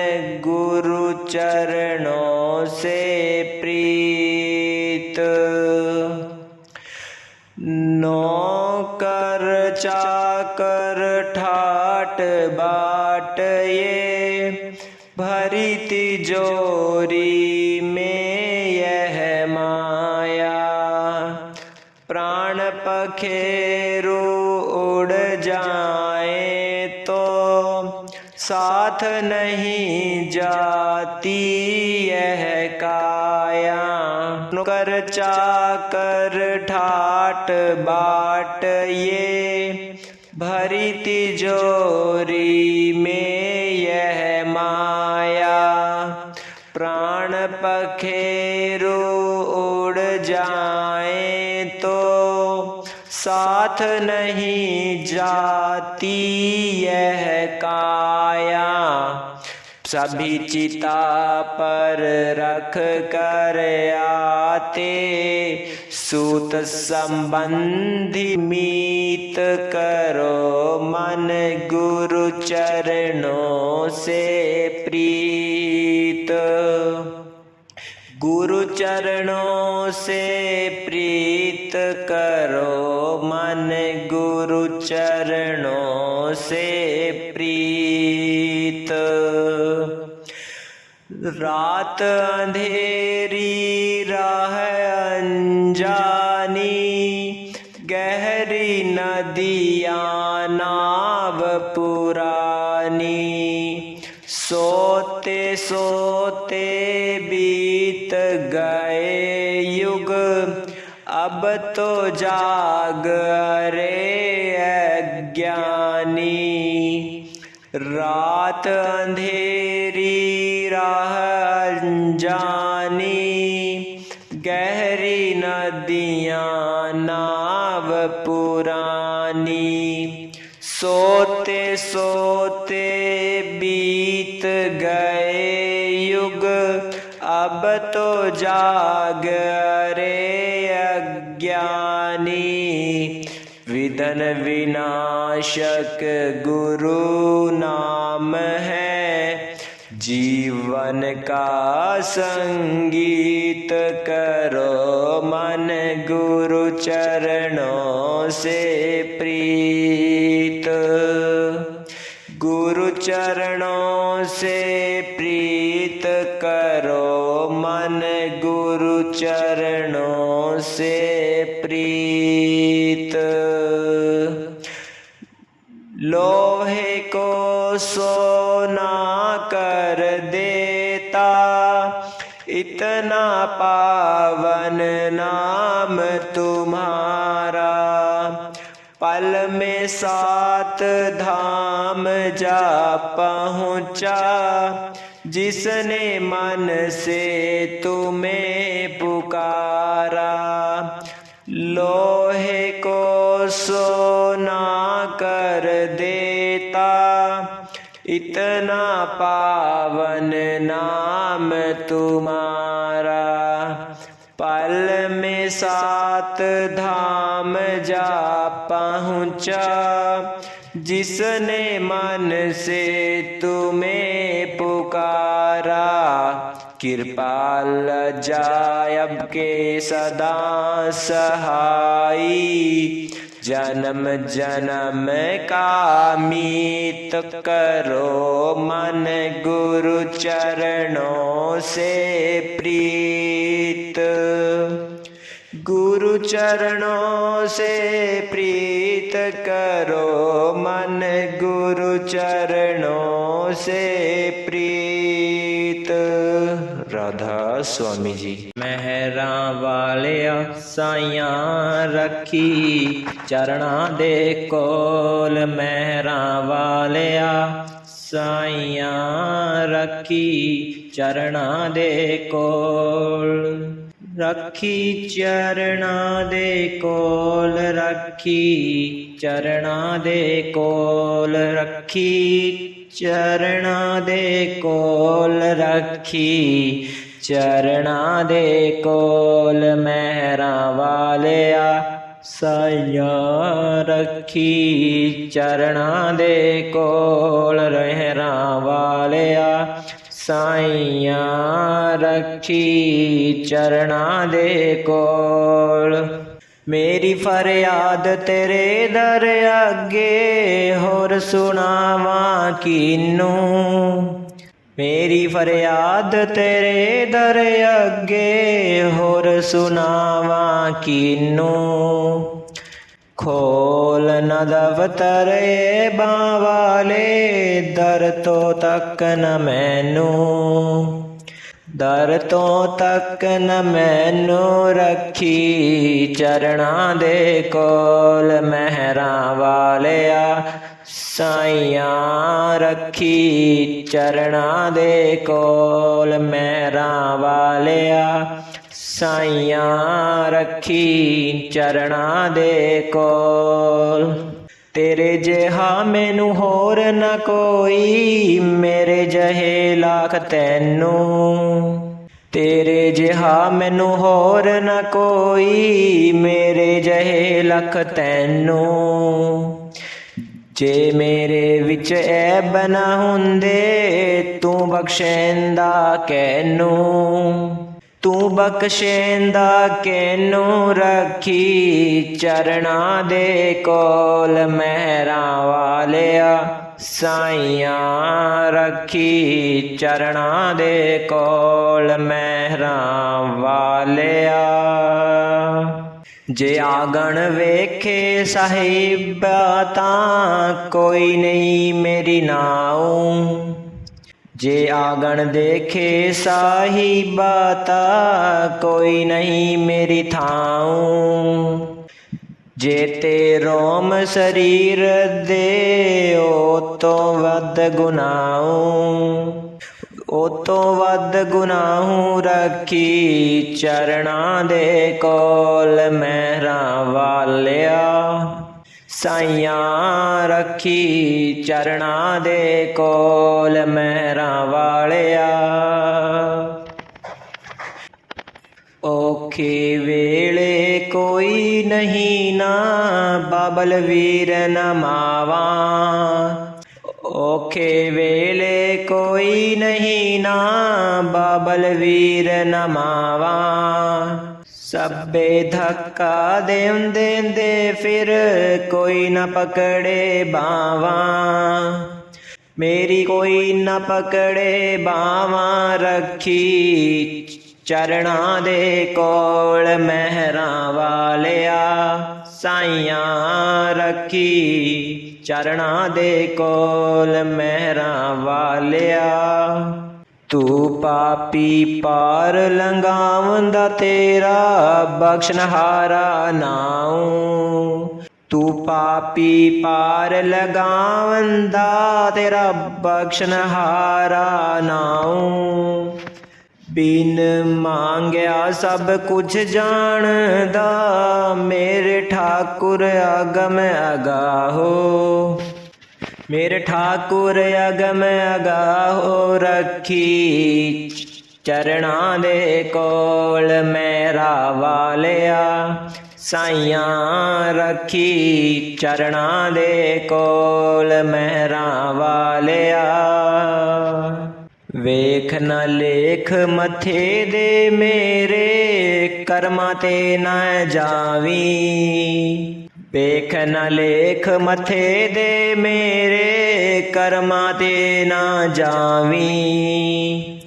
गुरु चरणों से प्रीत। नौकर चाकर ठाट बाट ये, भरी तिजोरी में यह माया। प्राण पखेरु उड़ जाए तो साथ नहीं जाती यह काया। नौकर चाकर ठाट बाट ये, भरी तिजोरी में यह माया। प्राण पखेरु उड़ जाए तो साथ नहीं जाती यह काया। सभी चिता पर रख कर आते, सूत संबंधी मीत करो मन गुरु चरणों से प्रीत। गुरु चरणों से प्रीत करो मन गुरु चरणों से प्रीत। रात अंधेरी राह अनजानी, गहरी नदियाँ नाव पुरानी। सोते सोते बीत गए युग, अब तो जाग रे अज्ञानी। रात अंधेरी राह अनजानी, गहरी नदियाँ नाव पुरानी। सोते सोते बीत गए युग, अब अब तो जाग रे अज्ञानी, विधन विनाशक गुरु नाम है। जीवन का संगीत करो मन, गुरु चरणों से प्रीत। गुरु चरणों से प्रीत करो मन, गुरु चरणों से प्रीत। लोहे को सोना कर देता, इतना पावन नाम तुम्हारा। पल में 7 धाम जा पहुँचा, जिसने मन से तुम्हें पुकारा। लोहे को सोना कर देता, इतना पावन नाम तुम्हारा। पल में 7 धाम जा पहुँचा, जिसने मन से तुम्हें पुकारा। कृपाल जायब के सदा सहाई, जन्म जन्म का मीत करो मन, गुरु चरणों से प्रीत। गुरु चरणों से प्रीत करो मन, गुरु चरणों से प्रीत। राधा स्वामी जी। मेहरा वालिया साइया रखी, चरणा दे कोल। मेहरा वालिया साइया रखी, चरणा दे कोल। रखी चरणा दे कोल, रखी चरणा दे कोल। रखी चरणा दे कोल, रखी चरणा दे कोल। मेहरा वालिया साइया रखी, चरणा दे कोल। मेहरा वालिया साइया रखी, चरणा दे कोल। मेरी फरियाद तेरे दर अगे, होर सुनावा किनू। मेरी फरियाद तेरे दर अगे, होर सुनावा किनू। खोल न दफ्तर बावाले, दर तो तक न मैनू। दर तो तक न मैनू, रखी चरणा दे कोल। मेहरा वालिया साइया रखी, चरणा दे कोल। मेहरा वालिया साइया रखी, चरणा दे कोल। तेरे जिहा मैनू होर न कोई, मेरे जहे लाख तैनू। तेरे जिहा मैनू होर न कोई, मेरे जहे लख तैनू। जे मेरे विच ऐब न हुंदे, तू बख्शेंदा कैनू। तू बख्शेंदा कैनू, रखी चरणा दे कोल। मेहरा वालिया साइया रखी, चरणा दे कोल। मेहरा वालिया जे आगण वेखे साहिबा, तां कोई नहीं मेरी नाऊ। जे आगण देखे साहिबा, तां कोई नहीं मेरी थाऊ। जे ते रोम शरीर दे, ओ तो वध गुनाहू। ओ तो वध गुनाहू, रखी चरणा दे कोल। मेहरा वालिया साइया रखी, चरणा दे कोल। मेहरा वालिया ਔਖੇ ਵੇਲੇ ਕੋਈ ਨਹੀਂ ਨਾ ਬਾਬਲ ਵੀਰ ਨਮਾਵਾ। ਔਖੇ ਵੇਲੇ ਕੋਈ ਨਹੀਂ ਨਾ ਬਾਬਲ ਵੀਰ ਨਮਾਵਾ। ਸਭੇ ਧੱਕਾ ਦੇਂਦੇ ਫਿਰ ਕੋਈ ਨਾ ਪਕੜੇ ਬਾਵਾਂ। ਮੇਰੀ ਕੋਈ ਨਾ ਪਕੜੇ ਬਾਵਾਂ ਰੱਖੀ ਚਰਨਾਂ ਦੇ ਕੋਲ ਮਹਿਰਾਂ ਵਾਲਿਆ। ਸਾਈਆਂ ਰੱਖੀ ਚਰਨਾਂ ਦੇ ਕੋਲ ਮਹਿਰਾਂ ਵਾਲਿਆ। ਤੂੰ ਪਾਪੀ ਪਾਰ ਲੰਘਾਵੰਦਾ ਤੇਰਾ ਬਖਸ਼ਨਹਾਰਾ ਨਾਉ। ਤੂੰ ਪਾਪੀ ਪਾਰ ਲਗਾਵੰਦਾ ਤੇਰਾ ਬਖਸ਼ਨਹਾਰਾ ਨਾਉ। ਬਿਨ ਮੰਗਿਆ ਸਭ ਕੁਝ ਜਾਣਦਾ ਮੇਰੇ ਠਾਕੁਰ ਅਗਮ ਅਗਾਹੋ। ਮੇਰੇ ਠਾਕੁਰ ਅਗਮ ਅਗਾਹੋ ਰੱਖੀ ਚਰਨਾਂ ਦੇ ਕੋਲ ਮਹਿਰਾ ਵਾਲਿਆ। ਸਾਈਆਂ ਰੱਖੀ ਚਰਨਾਂ ਦੇ ਕੋਲ ਮਹਿਰਾਂ ਵਾਲਿਆ। ਵੇਖ ਨਾ ਲੇਖ ਮੱਥੇ ਦੇ ਮੇਰੇ ਕਰਮਾਂ ਤੇ ਨਾ ਜਾਵੀਂ। ਵੇਖ ਨਾ ਲੇਖ ਮੱਥੇ ਦੇ ਮੇਰੇ ਕਰਮਾਂ ਤੇ ਨਾ ਜਾਵੀਂ।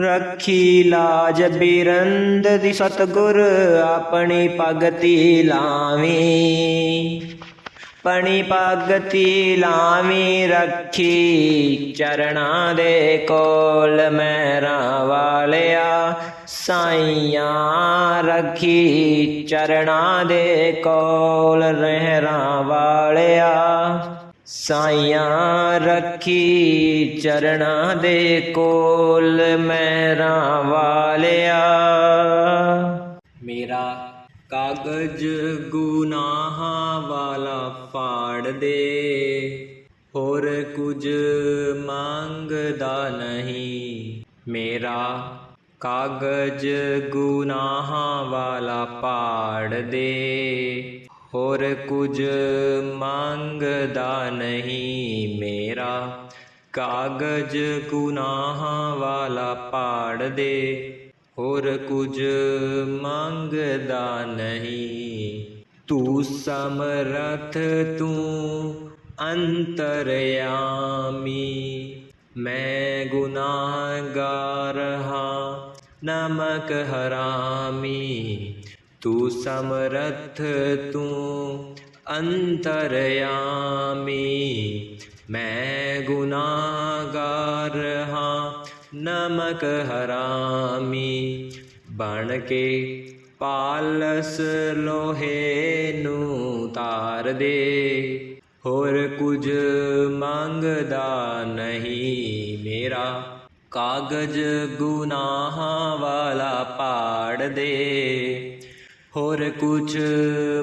ਰੱਖੀ ਲਾਜ ਬਿਰੰਦ ਦੀ ਸਤਿਗੁਰ ਆਪਣੀ ਭਗਤੀ ਲਾਵੀਂ। ਪਣੀ ਭਗਤੀ ਲਾਵੀਂ ਰੱਖੀ ਚਰਨਾਂ ਦੇ ਕੋਲ ਮਹਿਰਾਂ ਵਾਲਿਆ। ਸਾਈਆਂ ਰੱਖੀ ਚਰਨਾਂ ਦੇ ਕੋਲ ਰਹਿਰਾਂ ਵਾਲਿਆ। ਸਾਈਆਂ ਰੱਖੀ ਚਰਨਾਂ ਦੇ ਕੋਲ ਮਹਿਰਾਂ ਵਾਲਿਆ। ਮੇਰਾ ਕਾਗਜ਼ ਗੁਨਾਹਾਂ ਵਾਲਾ ਫਾੜ ਦੇ ਹੋਰ ਕੁਝ ਮੰਗਦਾ ਨਹੀਂ। ਮੇਰਾ ਕਾਗਜ਼ ਗੁਨਾਹਾਂ ਵਾਲਾ ਪਾੜ ਦੇ ਹੋਰ ਕੁਝ ਮੰਗਦਾ ਨਹੀਂ। ਮੇਰਾ ਕਾਗਜ਼ ਗੁਨਾਹਾਂ ਵਾਲਾ ਪਾੜ ਦੇ ਹੋਰ ਕੁਝ ਮੰਗਦਾ ਨਹੀਂ। ਤੂੰ ਸਮਰੱਥ ਤੂੰ ਅੰਤਰਯਾਮੀ। ਮੈਂ ਗੁਨਾਹਗਾਰ ਹਾਂ ਨਮਕ ਹਰਾਮੀ। ਤੂੰ ਸਮਰੱਥ ਤੂੰ ਅੰਤਰਯਾਮੀ। ਮੈਂ ਗੁਨਾਹਗਾਰ ਹਾਂ ਨਮਕ ਹਰਾਮੀ। ਬਣ ਕੇ ਪਾਲਸ ਲੋਹੇ ਨੂੰ ਤਾਰ ਦੇ ਹੋਰ ਕੁਝ ਮੰਗਦਾ ਨਹੀਂ। ਮੇਰਾ ਕਾਗਜ਼ ਗੁਨਾਹਾਂ ਵਾਲਾ ਪਾੜ ਦੇ ਹੋਰ ਕੁਝ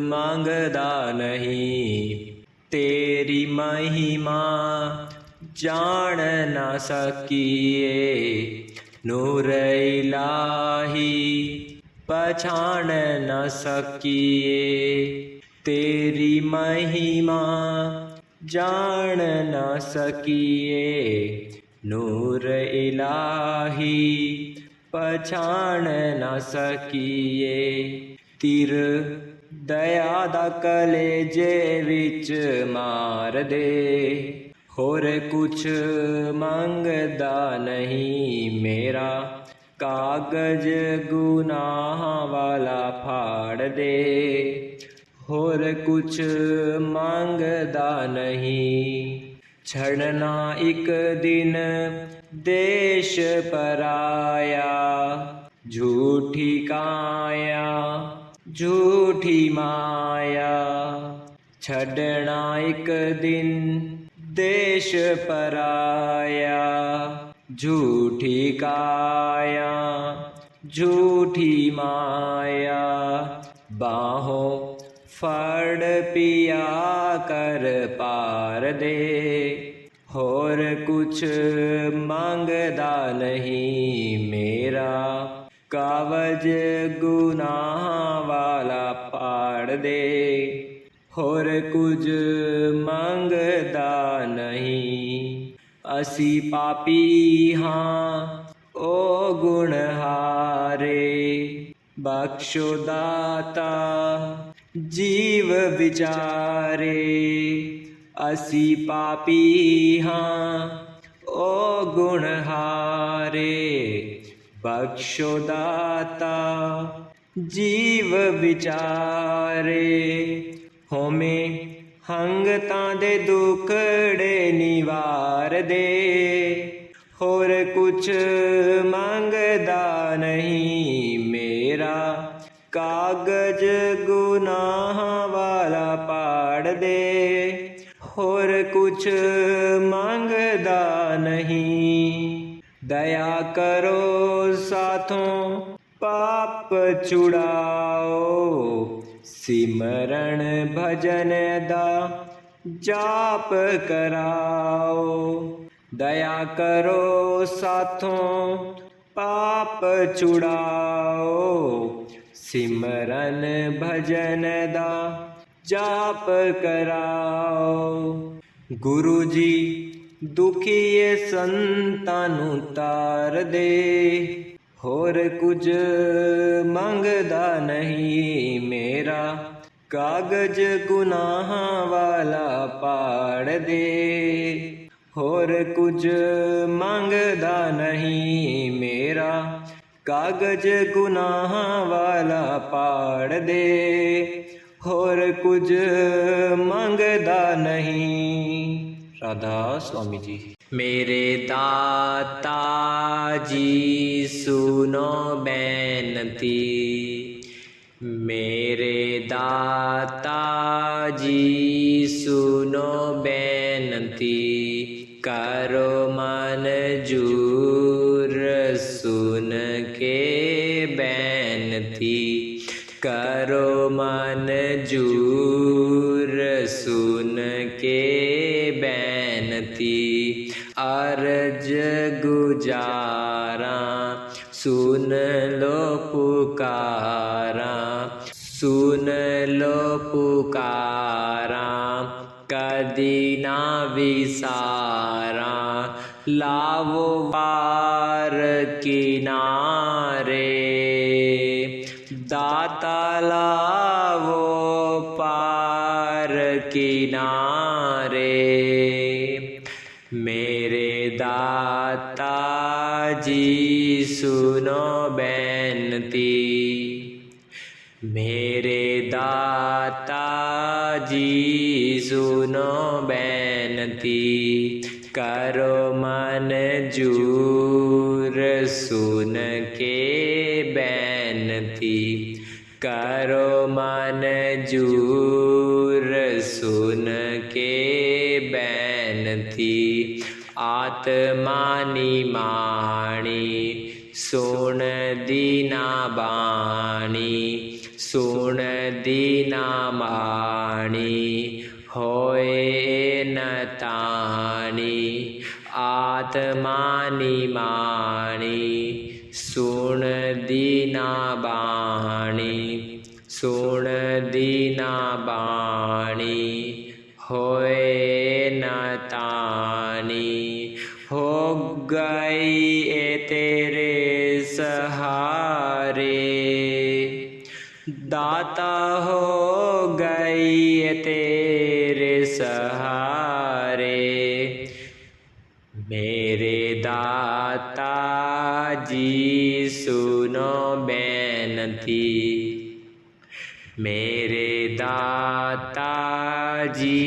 ਮੰਗਦਾ ਨਹੀਂ। ਤੇਰੀ ਮਹਿਮਾ ਜਾਣ ਨਾ ਸਕੀਏ ਨੂਰ ਇਲਾਹੀ ਪਛਾਣ ਨਾ ਸਕੀਏ। ਤੇਰੀ ਮਹਿਮਾ ਜਾਣ ਨਾ ਸਕੀਏ ਨੂਰ ਇਲਾਹੀ ਪਛਾਣ ਨਾ ਸਕੀਏ। ਤਿਰ ਦਇਆ ਦਾ ਕਲੇਜੇ ਵਿੱਚ ਮਾਰ ਦੇ ਹੋਰ ਕੁਛ ਮੰਗਦਾ ਨਹੀਂ। ਮੇਰਾ ਕਾਗਜ਼ ਗੁਨਾਹਾਂ ਵਾਲਾ ਫਾੜ ਦੇ ਹੋਰ ਕੁਛ ਮੰਗਦਾ ਨਹੀਂ। ਛੜਨਾ ਇੱਕ ਦਿਨ ਦੇਸ਼ ਪਰਾਇਆ ਝੂਠੀ ਕਾਇਆ ਝੂਠੀ ਮਾਇਆ। ਛੱਡਣਾ ਇੱਕ ਦਿਨ ਦੇਸ਼ ਪਰਾਇਆ ਝੂਠੀ ਕਾਇਆ ਝੂਠੀ ਮਾਇਆ। ਬਾਹੋਂ ਫੜ ਪਿਆ ਕਰ ਪਾਰ ਦੇ ਹੋਰ ਕੁਛ ਮੰਗਦਾ ਨਹੀਂ। ਮੇਰਾ ਕਾਗਜ਼ ਗੁਨਾਹ दे, होर कुछ मंगदा नहीं। असी पापी हाँ ओ गुण हारे, बख्शो दाता जीव विचारे। असी पापी हाँ ओ गुण हारे, बख्शो दाता जीव विचारे। होमे हंगतां दे दुखड़े निवार दे, होर कुछ मंगदा नहीं मेरा। कागज गुनाह वाला पाड़ दे, होर कुछ मंगदा नहीं। दया करो साथों पाप छुड़ाओ, सिमरण भजन दा जाप कराओ। दया करो साथों पाप छुड़ाओ, सिमरन भजन दा जाप कराओ। गुरु जी दुखिए संतां नूं तार दे, होर कुछ मंगदा नहीं मेरा। कागज गुनाह वाला पाड़ दे, होर कुछ मंगदा नहीं मेरा। कागज गुनाह वाला पाड़ दे, होर कुछ मंगदा नहीं। राधा स्वामी जी। मेरे दाता जी सुनो बेनती, मेरे दाता जी सुनो बेनती। करो मंजूर सुन के बेनती, करो मंजूर सुन के बेनती। अर्ज गुजारा सुन लो पुकारा, सुन लो पुकारा। कदी ना विसारा, लावो पार किनारे। दाता लावो पार किनारे। मेरे दाता जी सुनो बेनती, मेरे दाता जी सुनो बेनती। करो मंजूर सुन के बेनती, करो मंजूर सुन के बेनती। आत्मा निमाणी सुन दीना बाणी, सुन दीना बाणी। होए न ताणी आत्मा निमाणी, सुन दीना बाणी, सुन दीना बाणी। होए न ताणी हो गई ए तेरे सहारे। दाता हो गई ए तेरे सहारे। मेरे दाता जी सुनो बेनती, मेरे दाता जी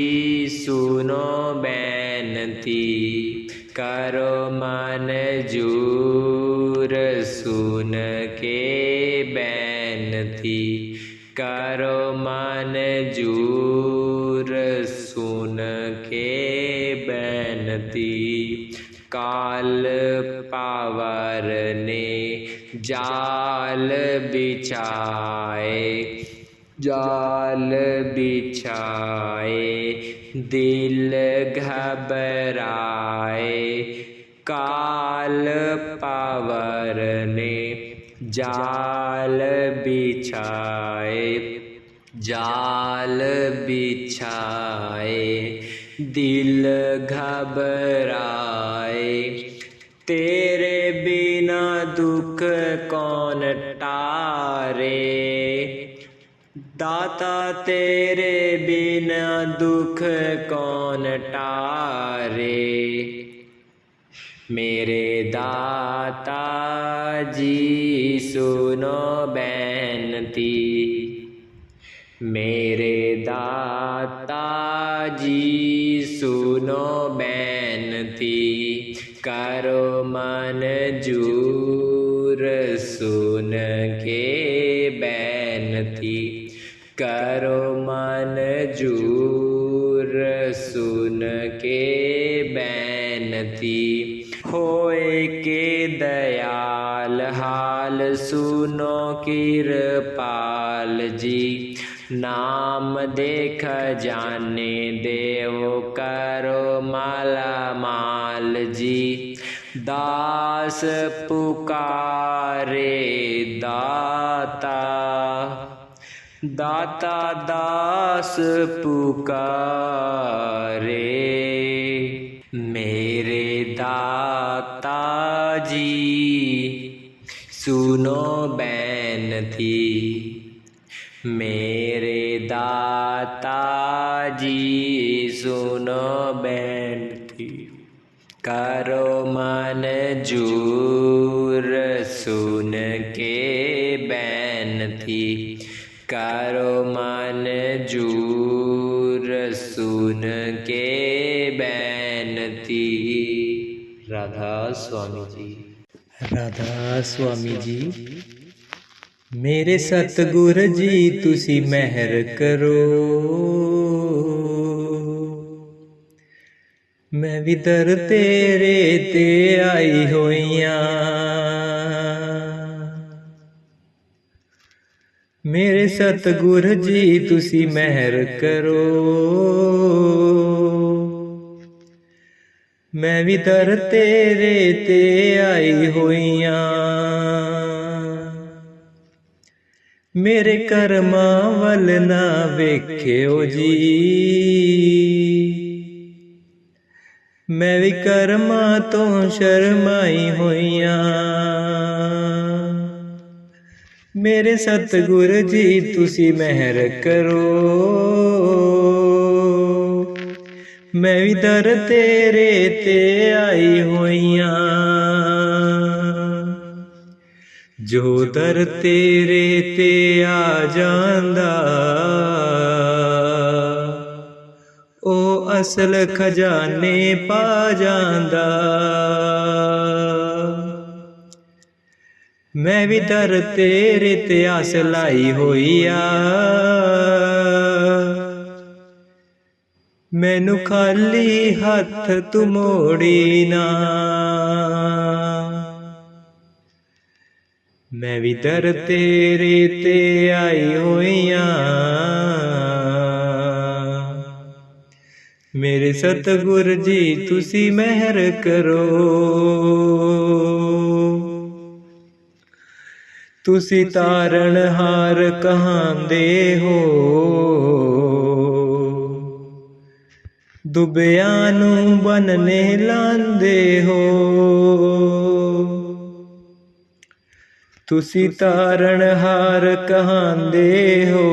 सुनो बेनती। करो मंजूर सुन के बेनती, करो मंजूर सुन के बेनती। काल पावर ने जाल बिछाए, जाल बिछाए। दिल घबराए, काल पावर ने जाल बिछाए। जाल बिछाए दिल घबराए, तेरे बिना दुख कौन टारे, दाता तेरे बिना दुख कौन टारे। मेरे दाता जी सुनो बेनती, मेरे दाता जी सुनो बेनती, करो मंजूर सुन के बेनती, करो मंजूर सुन के बेनती। होए के दयाल हाल सुनो कृपाल जी, नाम देख जाने देव करो माला माल जी। दास पुकारे दाता, दाता दास पुकारे, मेरे दाता जी सुनो बेनती, मेरे दाता जी सुनो बेनती, करो मंजूर सुन के बेनती, करो मंजूर सुन के बेनती। राधा स्वामी जी। राधा स्वामी जी। मेरे सतगुर जी तुसी मेहर करो, मैं भी दर तेरे ते आई होइयां। मेरे सतगुर जी तुसी मेहर करो, मैं भी दर तेरे ते आई होइयां। मेरे करमां वल ना वेख्यो जी, मैं भी करमां तो शर्माई होइयां। मेरे सतगुर जी तुसी मेहर करो, मैं भी दर तेरे ते आई होइयां। जो दर तेरे ते आ जांदा, ओ असल खजाने पा जांदा। मैं भी दर तेरे ते आस लाई होइया, मैनू खाली हथ तू मोड़ी ना। मैं भी दर तेरे ते आई होइया, मेरे सतगुर जी तुसी मेहर करो। तुसी तारण हार कहांदे हो, दुबिया नू बनने लांदे हो। तुसी तारण हार कहांदे हो,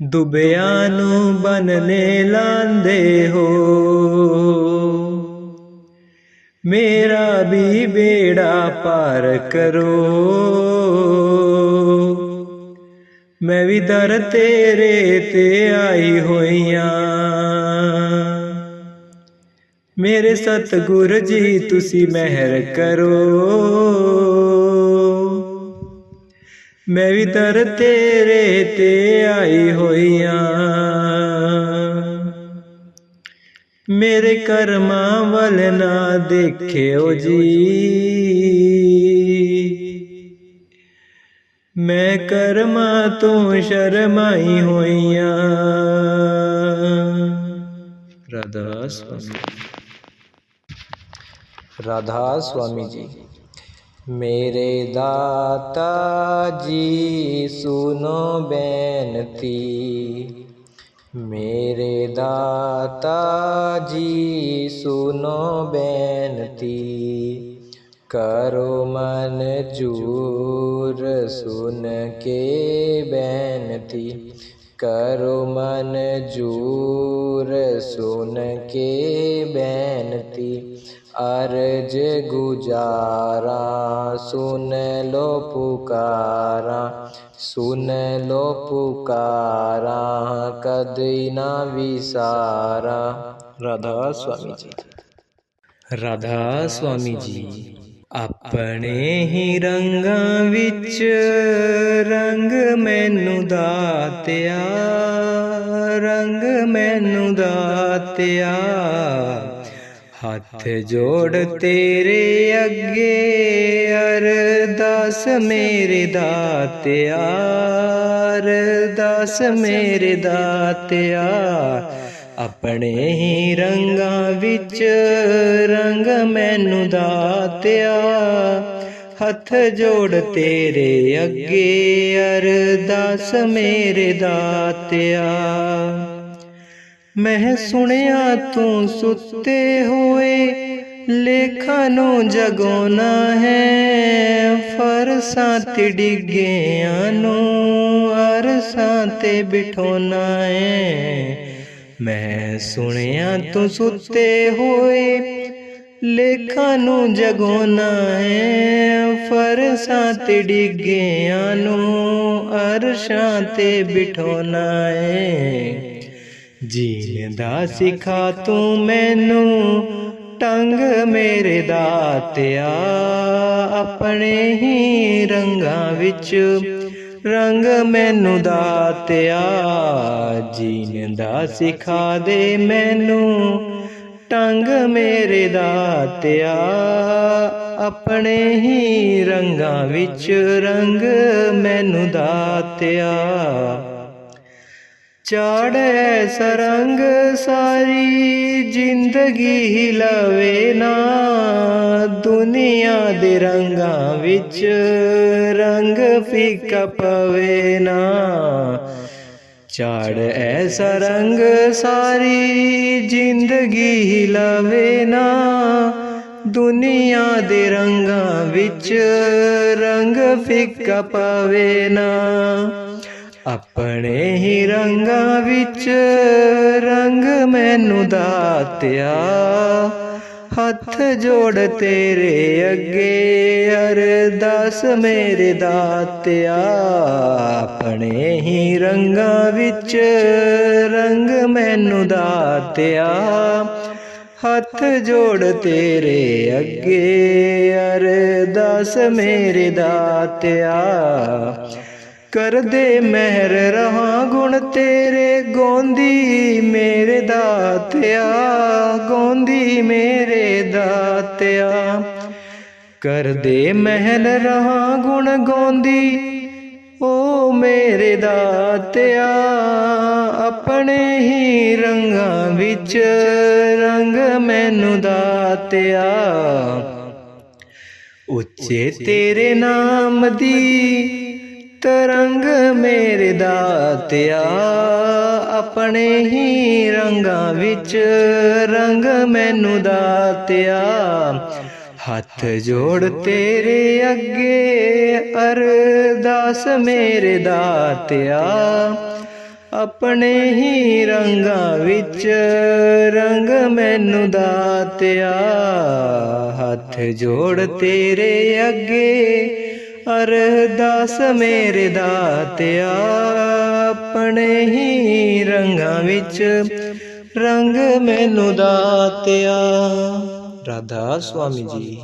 दुबिया नू बनने लांदे हो। मेरा भी बेड़ा पार करो, मैं भी दर तेरे ते आई होइयां। मेरे सतगुर जी तुसी मेहर करो, मैं भी दर तेरे ते आई होइयां। मेरे करमां वल ना देखियो जी, मैं करमां तो शर्माई होइयां। राधा स्वामी जी। मेरे दाता जी सुनो बेनती, मेरे दाता जी सुनो बेनती, करो मंजूर सुन के बेनती, करो मंजूर सुन के बेनती, अर्ज गुजारा सुन लो पुकारा, सुन लो पुकारा कदी ना विसारा। राधा स्वामी जी। ਰਾਧਾ ਸੁਆਮੀ ਜੀ। ਆਪਣੇ ਹੀ ਰੰਗਾਂ ਵਿੱਚ ਰੰਗ ਮੈਨੂੰ ਦਾਤਿਆ, ਰੰਗ ਮੈਨੂੰ ਦਾਤਿਆ, ਹੱਥ ਜੋੜ ਤੇਰੇ ਅੱਗੇ ਅਰਦਾਸ ਮੇਰੇ ਦਾਤਿਆ, ਅਰਦਾਸ ਮੇਰੇ ਦਾਤਿਆ, ਆਪਣੇ ਹੀ ਰੰਗਾਂ ਵਿੱਚ ਰੰਗ ਮੈਨੂੰ ਦਾਤਿਆ, ਹੱਥ ਜੋੜ ਤੇਰੇ ਅੱਗੇ ਅਰਦਾਸ ਮੇਰੇ ਦਾਤਿਆ। ਮੈਂ ਸੁਣਿਆ ਤੂੰ ਸੁੱਤੇ ਹੋਏ ਲੇਖਾਂ ਨੂੰ ਜਗਾਉਣਾ ਹੈ, ਫਰਸਾਂ ਤੇ ਡਿੱਗਿਆਂ ਨੂੰ ਅਰਸਾਂ ਤੇ ਬਿਠਾਉਣਾ ਹੈ। ਮੈਂ ਸੁਣਿਆ ਤੂੰ ਸੁੱਤੇ ਹੋਏ ਲੇਖਾਂ ਨੂੰ ਜਗਾਉਣਾ ਹੈ, ਫਰਸਾਂ ਤੇ ਡਿੱਗਿਆਂ ਨੂੰ ਅਰਸ਼ਾਂ ਤੇ ਬਿਠਾਉਣਾ ਹੈ। ਜੀਣ ਦਾ ਸਿਖਾ ਤੂੰ ਮੈਨੂੰ ਟੰਗ ਮੇਰੇ ਦਾਤਿਆ, ਆਪਣੇ ਹੀ ਰੰਗਾਂ ਵਿੱਚ ਰੰਗ ਮੈਨੂੰ ਦਾਤਿਆ, ਜੀਣ ਦਾ ਸਿਖਾ ਦੇ ਮੈਨੂੰ ਟੰਗ ਮੇਰੇ ਦਾਤਿਆ, ਆਪਣੇ ਹੀ ਰੰਗਾਂ ਵਿੱਚ ਰੰਗ ਮੈਨੂੰ ਦਾਤਿਆ। ਚਾੜ ਐਸਾ ਰੰਗ ਸਾਰੀ ਜ਼ਿੰਦਗੀ ਹੀ ਲਵੇ ਨਾ, ਦੁਨੀਆ ਦੇ ਰੰਗਾਂ ਵਿੱਚ ਰੰਗ ਫੀਕਾ ਪਵੇ ਨਾ। ਚਾੜ ਐਸਾ ਰੰਗ ਸਾਰੀ ਜ਼ਿੰਦਗੀ ਹੀ ਲਵੇ ਨਾ, ਦੁਨੀਆ ਦੇ ਰੰਗਾਂ ਵਿੱਚ ਰੰਗ ਫਿੱਕਾ ਪਵੇ ਨਾ। ਆਪਣੇ ਹੀ ਰੰਗਾਂ ਵਿੱਚ ਰੰਗ ਮੈਨੂੰ ਦਾਤਿਆ, ਹੱਥ ਜੋੜ ਤੇਰੇ ਅੱਗੇ ਅਰਦਾਸ ਮੇਰੇ ਦਾਤਿਆ। ਆਪਣੇ ਹੀ ਰੰਗਾਂ ਵਿੱਚ ਰੰਗ ਮੈਨੂੰ ਦਾਤਿਆ, ਹੱਥ ਜੋੜ ਤੇਰੇ ਅੱਗੇ ਅਰਦਾਸ ਮੇਰੇ ਦਾਤਿਆ। ਕਰਦੇ ਮਹਿਰ ਰਹਾ ਗੁਣ ਤੇਰੇ ਗਾਉਂਦੀ ਮੇਰੇ ਦਾਤਿਆ, ਗਾਉਂਦੀ ਮੇਰੇ ਦਾਤਿਆ। ਕਰਦੇ ਮਹਿਲ ਰਹਾ ਗੁਣ ਗਾਉਂਦੀ ਓ ਮੇਰੇ ਦਾਤਿਆ। ਆਪਣੇ ਹੀ ਰੰਗਾਂ ਵਿੱਚ ਰੰਗ ਮੈਨੂੰ ਦਾਤਿਆ। ਉੱਚੇ ਤੇਰੇ ਨਾਮ ਦੀ ਤਰੰਗ ਮੇਰੇ ਦਾਤਿਆ। ਆਪਣੇ ਹੀ ਰੰਗਾਂ ਵਿੱਚ ਰੰਗ ਮੈਨੂੰ ਦਾਤਿਆ। ਹੱਥ ਜੋੜ ਤੇਰੇ ਅੱਗੇ ਅਰਦਾਸ ਮੇਰੇ ਦਾਤਿਆ। ਆਪਣੇ ਹੀ ਰੰਗਾਂ ਵਿੱਚ ਰੰਗ ਮੈਨੂੰ ਦਾਤਿਆ। ਹੱਥ ਜੋੜ ਤੇਰੇ ਅੱਗੇ ਅਰਦਾਸ ਮੇਰੇ ਦਾਤਿਆ। ਆਪਣੇ ਹੀ ਰੰਗਾਂ ਵਿੱਚ ਰੰਗ ਮੈਨੂੰ ਦਾਤਿਆ। ਰਾਧਾ ਸੁਆਮੀ ਜੀ।